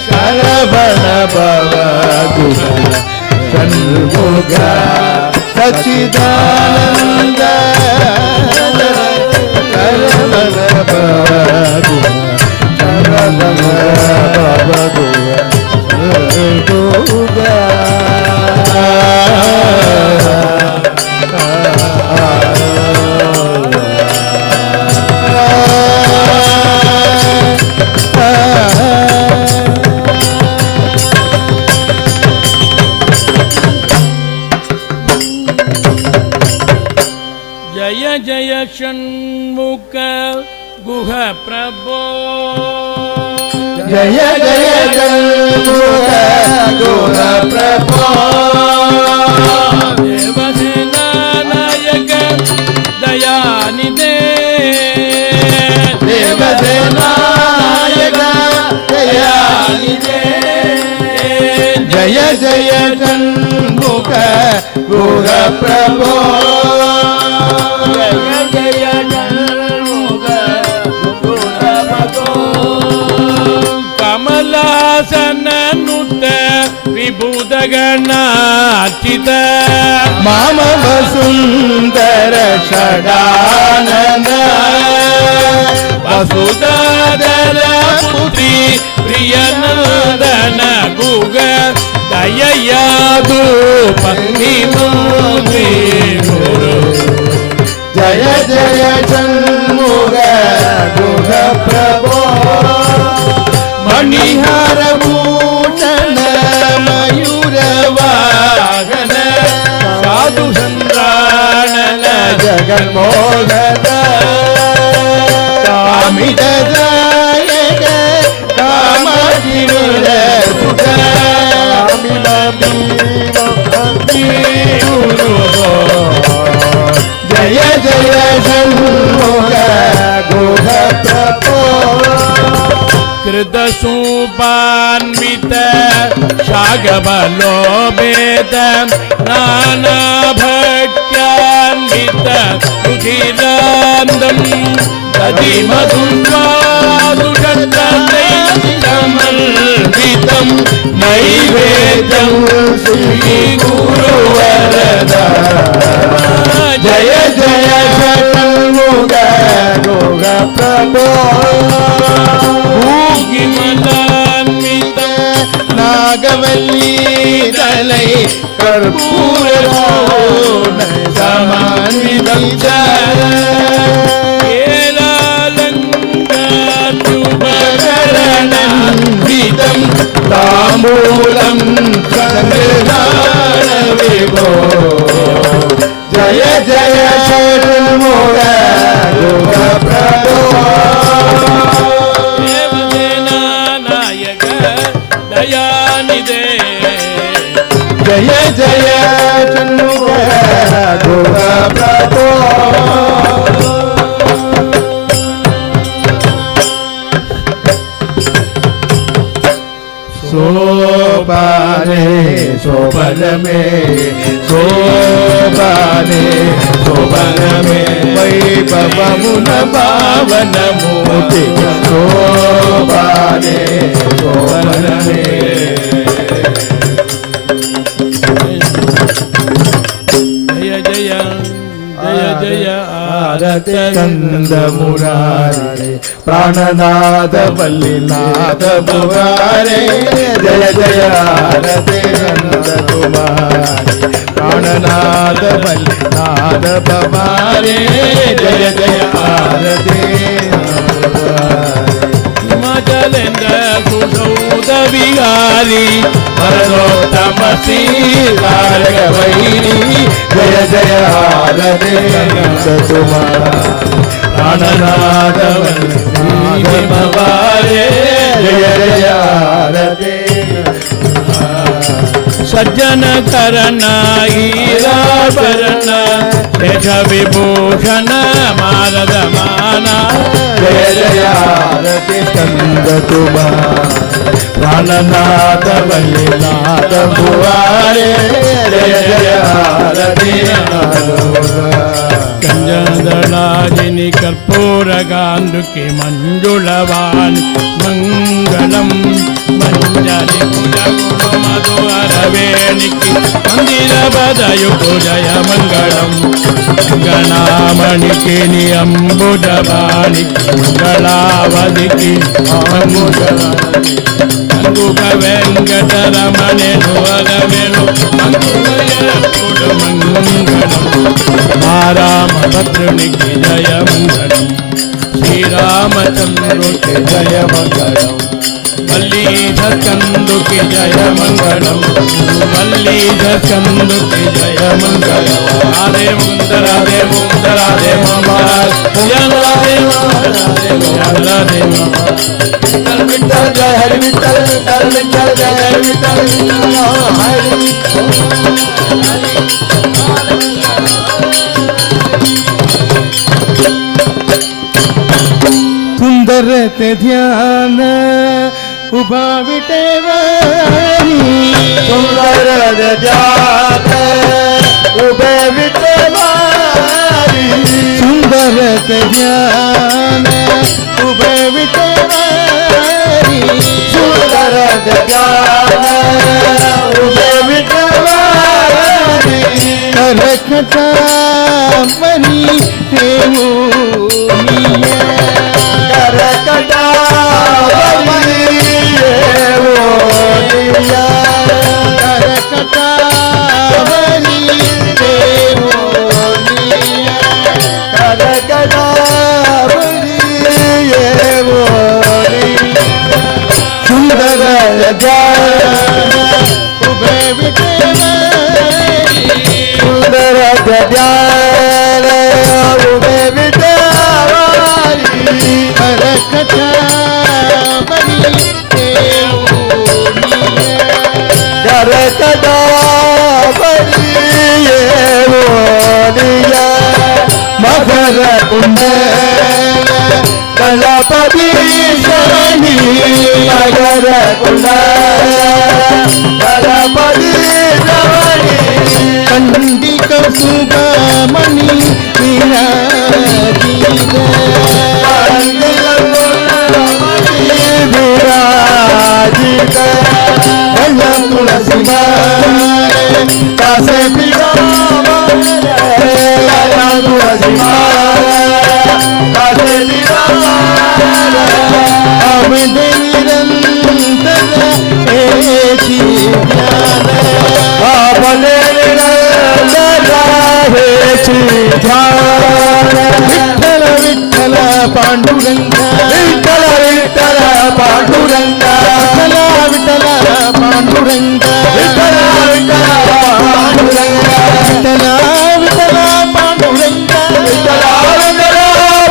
ಶರವಣ ಭವ ಷಣ್ಮುಖ ಸಚ್ಚಿದಾನಂದ ಶರವಣ ಭವ ಶರವಣ ಭವ ಜಯ ಜಯ ಷಣ್ಮುಖ ಗುಹ ಪ್ರಭೋ ಜಯ ಜಯ ಷಣ್ಮುಖ ಗುಹ ಪ್ರಭೋ ದೇವಸೇನಾ ನಾಯಕ ದಯಾನಿಧೇ ದೇವಸೇನಾ ನಾಯಕ ದಯಾನಿಧೇ ಜಯ ಜಯ ಷಣ್ಮುಖ ಗುಹ ಪ್ರಭೋ ಕಮಲಾಸನನುತ ವಿಭೂತಗಣಾಚಿತ ಮಾಮವ ಸುಂದರ ಷಡಾನನ ವಸುಧಾಧರ ಪುತ್ರಿ ಪ್ರಿಯನಂದನ ಗುಗ ದಯಯಾದು ಪತ್ನಿಮೂರ್ತಿ ಗುರು ಜಯ ಜಯ ಷಣ್ಮುಖ ಗುಹ ಪ್ರಭೋ ಮಣಿಹಾರ ಭೂಷಣ ಮಯೂರ ವಾಹನ ಸಾಧು ಸಂದ್ರಾಣನ ಜಗನ್ಮೋಹನ ಕಾಮಿತ ಜಾಯಕ ಕಾಮಕಿರುಳ ಸುಖ ಜಯ ಜಯ ಷಣ್ಮುಖ ಗುಹ ಪ್ರಭೋ ಕೃತ ಸೂಪಾನ್ವಿತ ಶಾಗಬಲೋಬೇತ ನಾನಾ ಭಕ್ತ್ಯಾನ್ವಿತ ರುಚಿರಾಂದಂ ದಧಿ ಮಧುಸ್ವಾದುಷಮಲ್ವಿತಂ ನೈವೇದ್ಯಂ ಶ್ರೀ ಗುರುವರದ ಜಯ ಜಯ ಷಣ್ಮುಖ ಗುಹ ಪ್ರಭೋ ಭೂಗಿಮಲಾನ್ವಿತ ನಾಗವಲ್ಲಿ ತಲೈ ಕರ್ಪೂರ ಸಮಾನ್ವಿತ ಕೇಲಾಲಂಕಾತ್ಯುಪಕರಣನ್ವಿತಂ ತಾಂಬೂಲಂ ಸಂಗೃಹಾಣ ವಿಭೋ ಜಯ ಜಯ ಷಣ್ಮುಖ ಗುಹ ಪ್ರಭೋ ದೇವಸೇನಾ ದಯಾನಿದೆ ಜಯ ಜಯ ಷಣ್ಮುಖ ಗುರ ಪ್ರಭೋ शोभाने शोभन में शोभाने शोभन में वैभव मुन पावन मूर्ति शोभाने शोभन में ಜಯ ಜಯ ಜಯ ಜಯ ಆರತಿ ಕಂದ ಮುರಾರಿ ಪ್ರಾಣನಾದ ಬಲ್ಲಿನಾದ ಮುರಾರೆ ಜಯ ಜಯ ಆರತಿ ಕಂದ ಕುಮಾರಿ ಪ್ರಾಣನಾದ ಬಲ್ಲಿನಾದ ಬಮಾರೆ ಜಯ ಜಯ ಆರತಿ ಹಿಮಾಚಲೇಂದ್ರ ಸುಸೌದ ವಿಹಾರಿ ಪರಲೋತ್ತಮ ಶ್ರೀಕಾರಕ ವೈರಿ ಜಯ ಜಯ ಆರತಿ ಕಂದ ಕುಮಾರಿ ಪ್ರಾಣನಾದ ಬಲ್ಲಿನಾದ ಜಯ ಜಯ ಆರತಿ ಸಜ್ಜನ ಕರಣ ಈರಾಭರಣ ಶೇಷ ವಿಭೂಷಣ ಮಾರದ ಮಾನ ಜಯ ಜಯ ಆರತಿ ಕಂದ ಕುಮಾರಿ ಪ್ರಾಣನಾಥ ಬಲ್ಲಿನಾಥ ಭುವಾರೆ ಜಯ ಜಯ ಆರತಿ ಕಂಜದಳಾಜಿನಿ ಕರ್ಪೂರ ಗಾಂಧುಕಿ ಮಂಜುಳವಾಣಿ ಮಂಗಳಂ ಮಂಜಲಿ ಕುಜಗುಮ ಮಧುರವೇಣಿಕಿ ಮಂದಿರ ಬದಯುಕು ಜಯ ಮಂಗಳಂ ಗಣಾಮಣಿಕಿನಿ ಅಂಬುಜವಾಣಿ ಮಂಗಳಾವಧಿಕಿ ಅಂಗುಕ ವೆಂಕಟರಮಣೆನು ಅರಮೆನು ಮಂಗುಳಯಪ್ಪುಡು ಮಂಗಳಂ ರಾಮ ಭದ್ರುನಿಗೆ ಜಯ ಮಂಗಳಂ ಶ್ರೀರಾಮಚಂದ್ರುಕ್ಕೆ ಜಯ ಮಂಗಳಂ ಮಲ್ಲೀಧರ್ ಕಂದುಕ್ಕೆ ಜಯ ಮಂಗಳಂ ಮಲ್ಲೀಧರ್ ಕಂದುಕ್ಕೆ ಜಯ ಮಂಗಳಂ ರಾಧೆ ಮುಂದರಾಧೆ ಮುಂದರಾಧೆ ರಾಧೆ ರಾಧೆ ವಿಠಲ ಜಯ ಹರಿ ವಿಠಲ ವಿಠಲ ವಿಠಲ ಜಯ ಹರಿ ವಿಠಲ सुंदरते ध्यान उभा विटेवारी सुंदर ध्यान उभे विटेवारी सुंदरते ध्यान उभे विटेवारी सुंदर ध्यान उभे विटेवारी करखटा मनी देवो मगर कुंड कलापति शरणी मगर कुंड कलापति शरणी कंडिक सुगमणि विराजित विराजित तुलसी कासे पिता विठ्ठल विठ्ठल पांडुरंग विठ्ठल विठ्ठल पांडुरंग विठ्ठल विठ्ठल पांडुरंग विठ्ठल विठ्ठल पांडुरंग विठ्ठल विठ्ठल पांडुरंग विठ्ठल विठ्ठल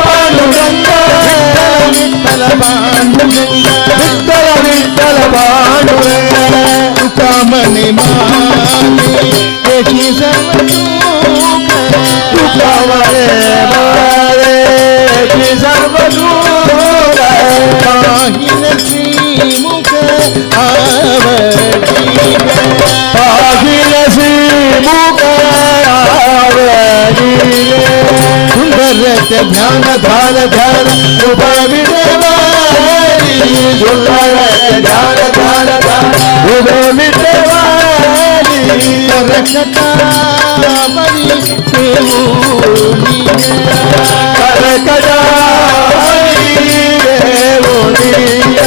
पांडुरंग विठ्ठल विठ्ठल पांडुरंग विठ्ठल विठ्ठल पांडुरंग ஞான தான தியான உபவிடவாரி சொல்லற ஞான தான உபவிடவாரி ரக்கடாமணி தேவோனிய கரகடாமணி தேவோனிய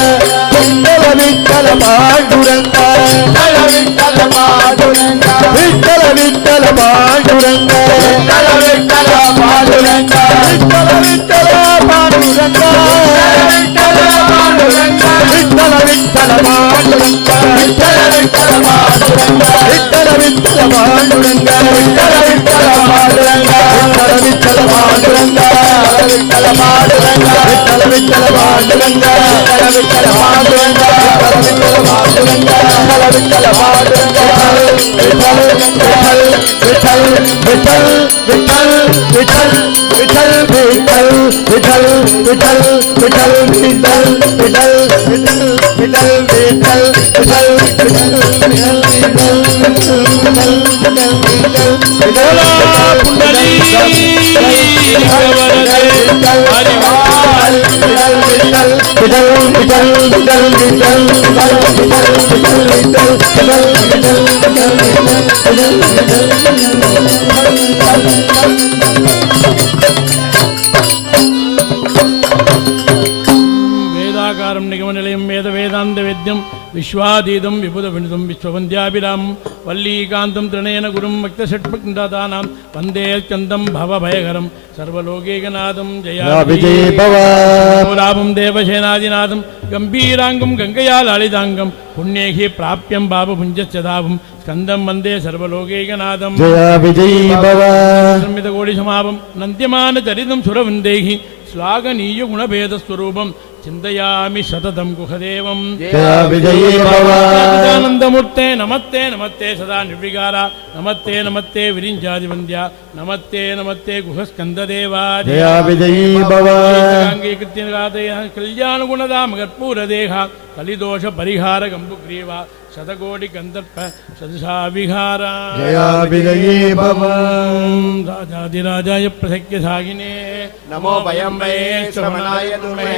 விட்டல விட்டல பாண்டுரங்க விட்டல பாண்டுரங்க விட்டல விட்டல பாண்டுரங்க விட்டல விட்டல பாண்டுரங்க விட்டல விட்டல பாண்டுரங்க விட்டல பாண்டுரங்க விட்டல விட்டல பாண்டுரங்க விட்டல விட்டல பாண்டுரங்க விட்டல விட்டல பாண்டுரங்க விட்டல விட்டல பாண்டுரங்க விட்டல விட்டல பாண்டுரங்க விட்டல பாண்டுரங்க விட்டல விட்டல பாண்டுரங்க விட்டல விட்டல பாண்டுரங்க விட்டல பாண்டுரங்க விட்டல பாண்டுரங்க விட்டல் விட்டல் விட்டல் விட்டல் விட்டல் விட்டல் விட்டல் விட்டல் விட்டல் விட்டல் விட்டல் விட்டல் விட்டல் விட்டல் வேதாகாரம் நிகம நிலையம் வேத வேதாந்த வேத்யம் விஸ்வாதீதம் விபுத வினுதம் விஸ்வவந்தியாபிராமம் வல்லீகாந்தம் திரணேன குரும் பக்தஷட்பக்தானாம் வந்தே ஸ்கந்தம் பவபயகரம் சர்வலோகேகநாதம் ஜயா விஜய் பவாபம் தேவசேனாதிநாதம் கம்பீராங்கம் கங்கையால் அளிதாங்கம் புண்ணியகி பிராப்யம் பாப புஞ்சதாபம் ஸ்கந்தம் வந்தே சர்வலோகேகநாதம் ஜயா விஜய் நிர்மித கோடி சமாபம் நந்தியமான சரிதம் சுரவிந்தேகி ஸ்லாகனீய குணபேதஸ்வரூபம் சிந்தயாமி சததம் குஹதேவம் ஆனந்தமூர்த்தே நமஸ்தே நமஸ்தே சதா நிர்விகாரா நமஸ்தே நமஸ்தே விரிஞ்சாதிவந்தியா நமஸ்தே நமஸ்தே குஹஸ்கந்ததேவா கல்யாண குணதாம கற்பூரதேகா கலிதோஷ பரிகார கம்புக்ரீவா சதகோடி கந்தர்ப்ப சதுஷா விஹாரா ராஜாதிராஜாய பிரசக்ய சாகினே நமோ வயம் வே ஸ்ரவணாய துமே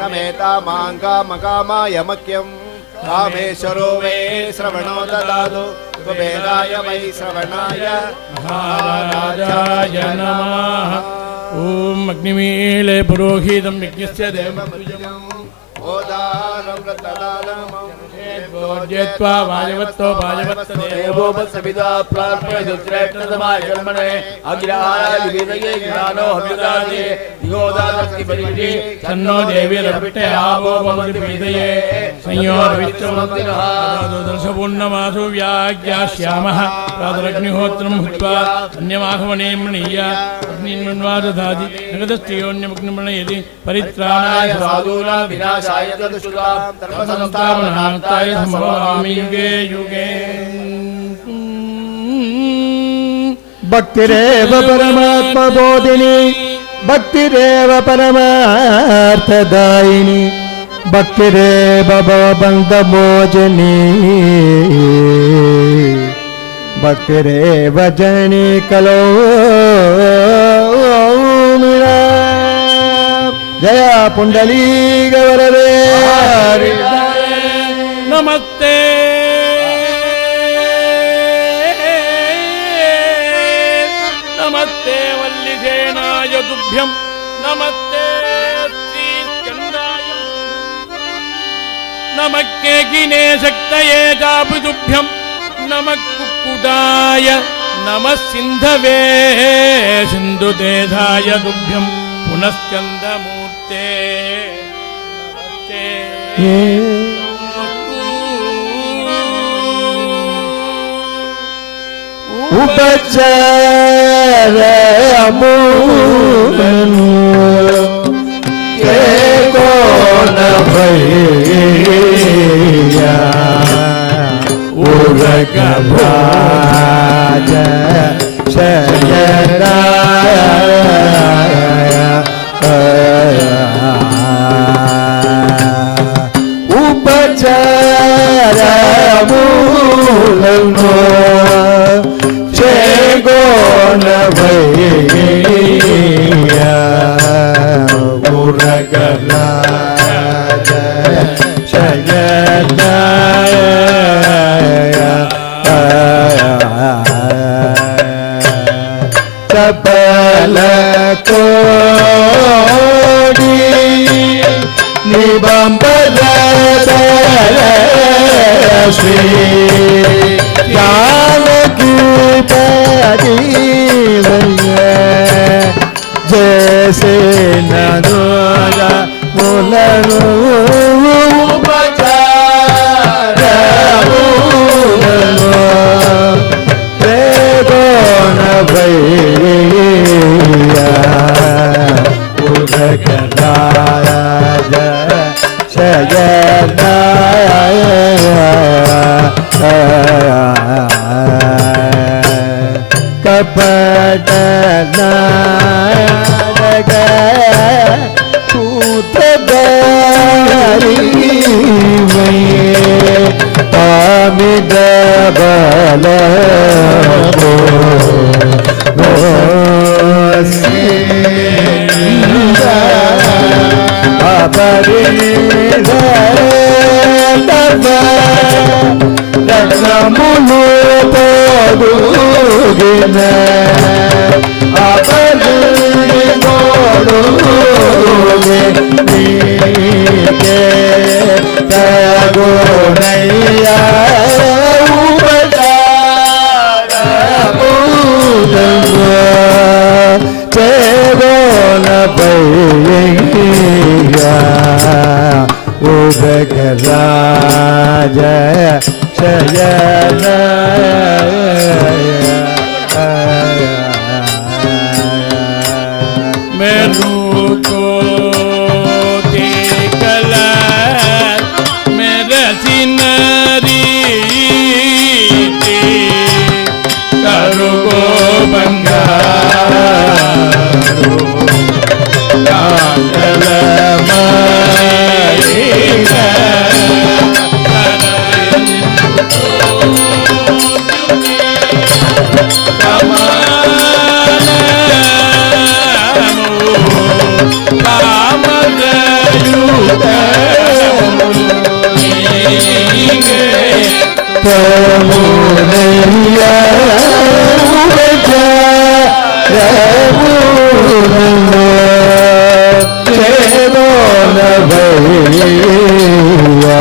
சமேதா மாங்கா மகாமாய மக்யம் காமேஸ்வரோ வே ஸ்ரவணோ ததாது குபேராய வை ஸ்ரவணாய மகாராஜாய நமः ஓம் அக்னிமீளே புரோஹிதம் யஜ்ஞஸ்ய தேவம் ஓதாரம் ரத்ததானமம் ஜேத்வா வாயவத்தோ வாயவத்த தேவோபசவிதா பிரார்ப்பயதுத்ரேப்னதமாய கர்மணே அகிலாய விவேதயே ஞானோ ஹவ்யுதாதே திகோதாதஸ்தி பரிவிதி சன்னோ தேவிரபிட்டே ஆவோ பவதி பீதயே संयोर्विश्वमन्तिनः दर्शपूर्णमासो व्याज्ञास्यामः प्रातरग्निहोत्रं हुत्वा अन्यमाहवने मृणीय अग्निन्वन्वादधाति नगदस्त्रियोन्यमग्निमृणयति परित्राणाय साधूनां विनाशाय तदुष्टां धर्मसंस्थापनार्थाय संभवामि युगे युगे भक्तिरेव परमात्मा बोधिनी भक्तिरेव परमार्थदायिनी भक्तिरेव भवबन्धमोचनी भक्तिरेव जननी कलो जया पुंडलीक वरदे नमस्ते नमस्ते वल्लिसेनाय तुभ्यं नमस्ते श्रीस्कन्दाय नमः केकिने शक्तये चापुतुभ्यं नमः कुक्कुटाय नमः सिन्धवे सिन्धुदेशाय तुभ्यं पुनस्कन्दमूर्ते उपचार अमूलनु के कौन भैया उरग भाज शयना उपचार अमूलनु न भैया जानकी पदीवैया जैसे ननोरा मुलनु उपचार मुलनु रे गोन भैया उदक राज शयना कपट नाग सूत बारी में अमित बल मुनु पदुगिन अपने गोड़ोगे नीके तगो नैया उपचार मुदंगो तेगो न भैया उदक राज शयन मेरू को देखला मेरा सिनरी करो बंगारो कांगल मारेगा तमुनैया रघुनंदन तेरो न भैया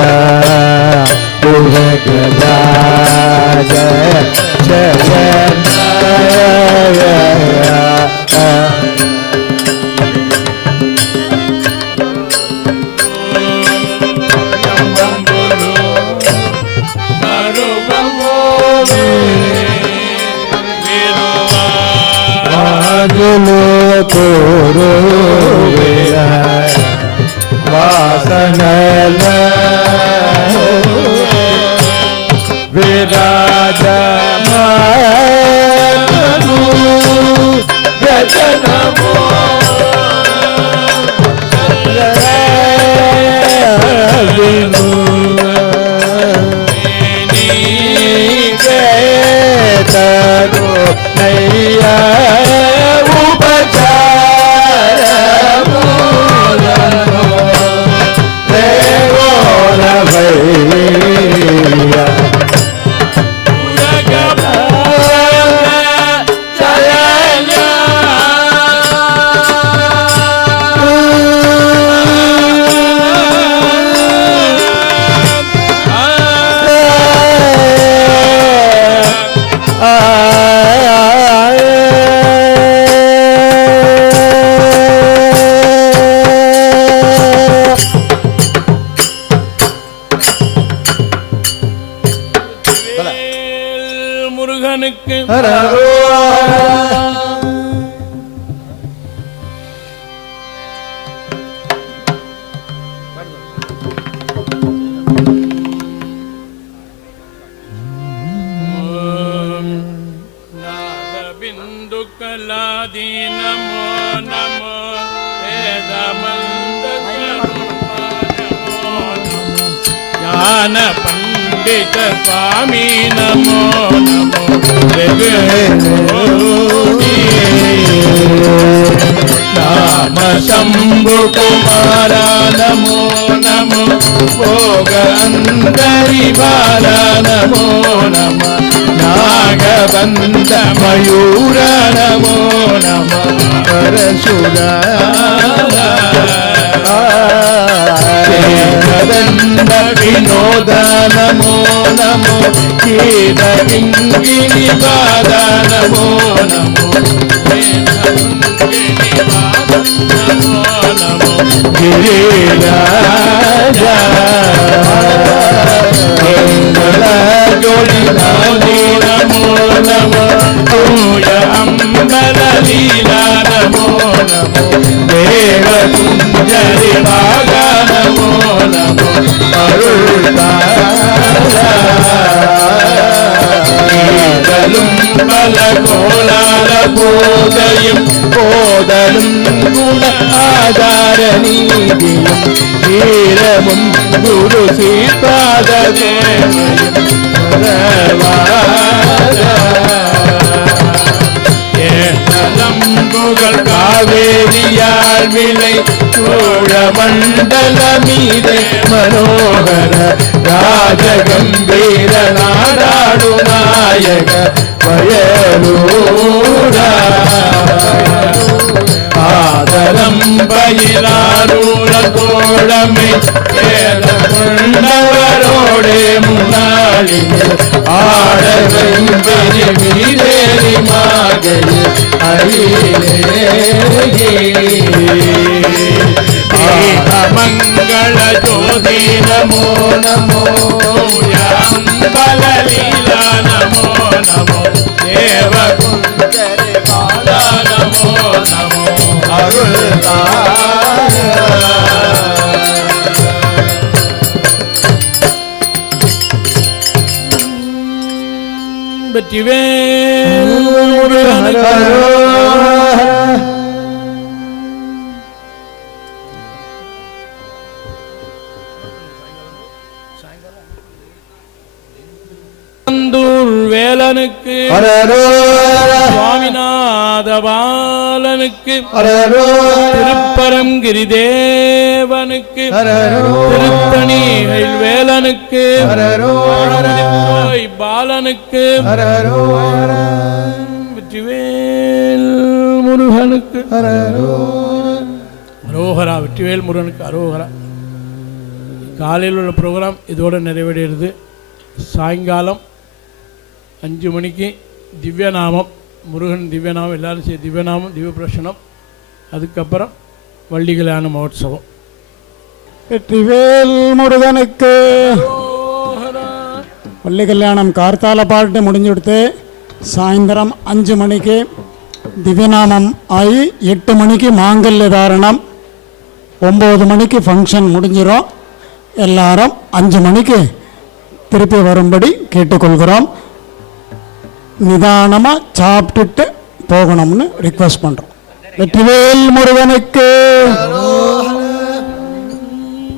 उदक राज शयन तोरो वासनल विराजमानु जगनमो विनु तरो नैया முருகனுக்கு நாதபிந்து கலாதி நமோ நமோ வேதமந்த ஞான பண்டித சுவாமி நமோ நமோ नाम शंभु कुमारा नमो नमो भोग अंदरि बाला नमो नमः नागबंध मयूर नमो नमः परशुरा నంద వినోద నమో నమో గీత కింగిణి పాద నమో నమో గిరిరాజా మంగళ జోడి నమో నమో పూజ అంబల లీలా నమో నమో దేవ కుంజరి భాగ నమో నమో അരുൾതാലും പല കോലാല പോതയും പോതലും ഗുണ ആധാരനീതിയും വീരവും ഗുരു ശ്രീപാദദേവയും ஏழம்புகள் காவேரியால் விளை சோழமண்டல மீதே மனோகர ராஜகம்பீர நாடாடு நாயக வயலூரா ஆதரம் பயிலாரூர தோழமை ஏத கொண்டவரோடே முன்னாளில் ஆடவை பெரிய மீதேறி மாகையில் மங்கள ஜோதி நமோ நமோ பலலீலா நமோ நமோ தேவ குஞ்சரி பாலா நமோ நமோ அருள் வெற்றிவேல் வேலனுக்கு சுவாமிநாத பாலனுக்கு திருப்பரங்கிரி தேவனுக்கு திருத்தணிகள் வேலனுக்கு பாலனுக்கு வெற்றிவேல் முருகனுக்கு அரோகரா. வெற்றிவேல் முருகனுக்கு அரோகரா. காலையில் உள்ள ப்ரோக்ராம் இதோடு நிறைவடைகிறது. சாயங்காலம் 5 மணிக்கு திவ்யநாமம், முருகன் திவ்யநாமம், எல்லாரும் சேர்த்து திவ்யநாமம், திவ்ய பிரசனம், அதுக்கப்புறம் வள்ளி கல்யாண மகோத்சவம். வெற்றிவேல் முருகனுக்கு வள்ளி கல்யாணம் கார்த்தால பாட்டு முடிஞ்சுடுத்து. சாயந்தரம் 5 மணிக்கு திவ்யநாமம் ஆகி 8 மணிக்கு மாங்கல்ய தாரணம், 9 மணிக்கு ஃபங்க்ஷன் முடிஞ்சிடும். எல்லாரும் 5 மணிக்கு திருப்பி வரும்படி கேட்டுக்கொள்கிறோம். நிதானமாக சாப்பிட்டுட்டு போகணும்னு ரிக்வெஸ்ட் பண்ணுறோம். வெற்றிவேல் முருகனுக்கு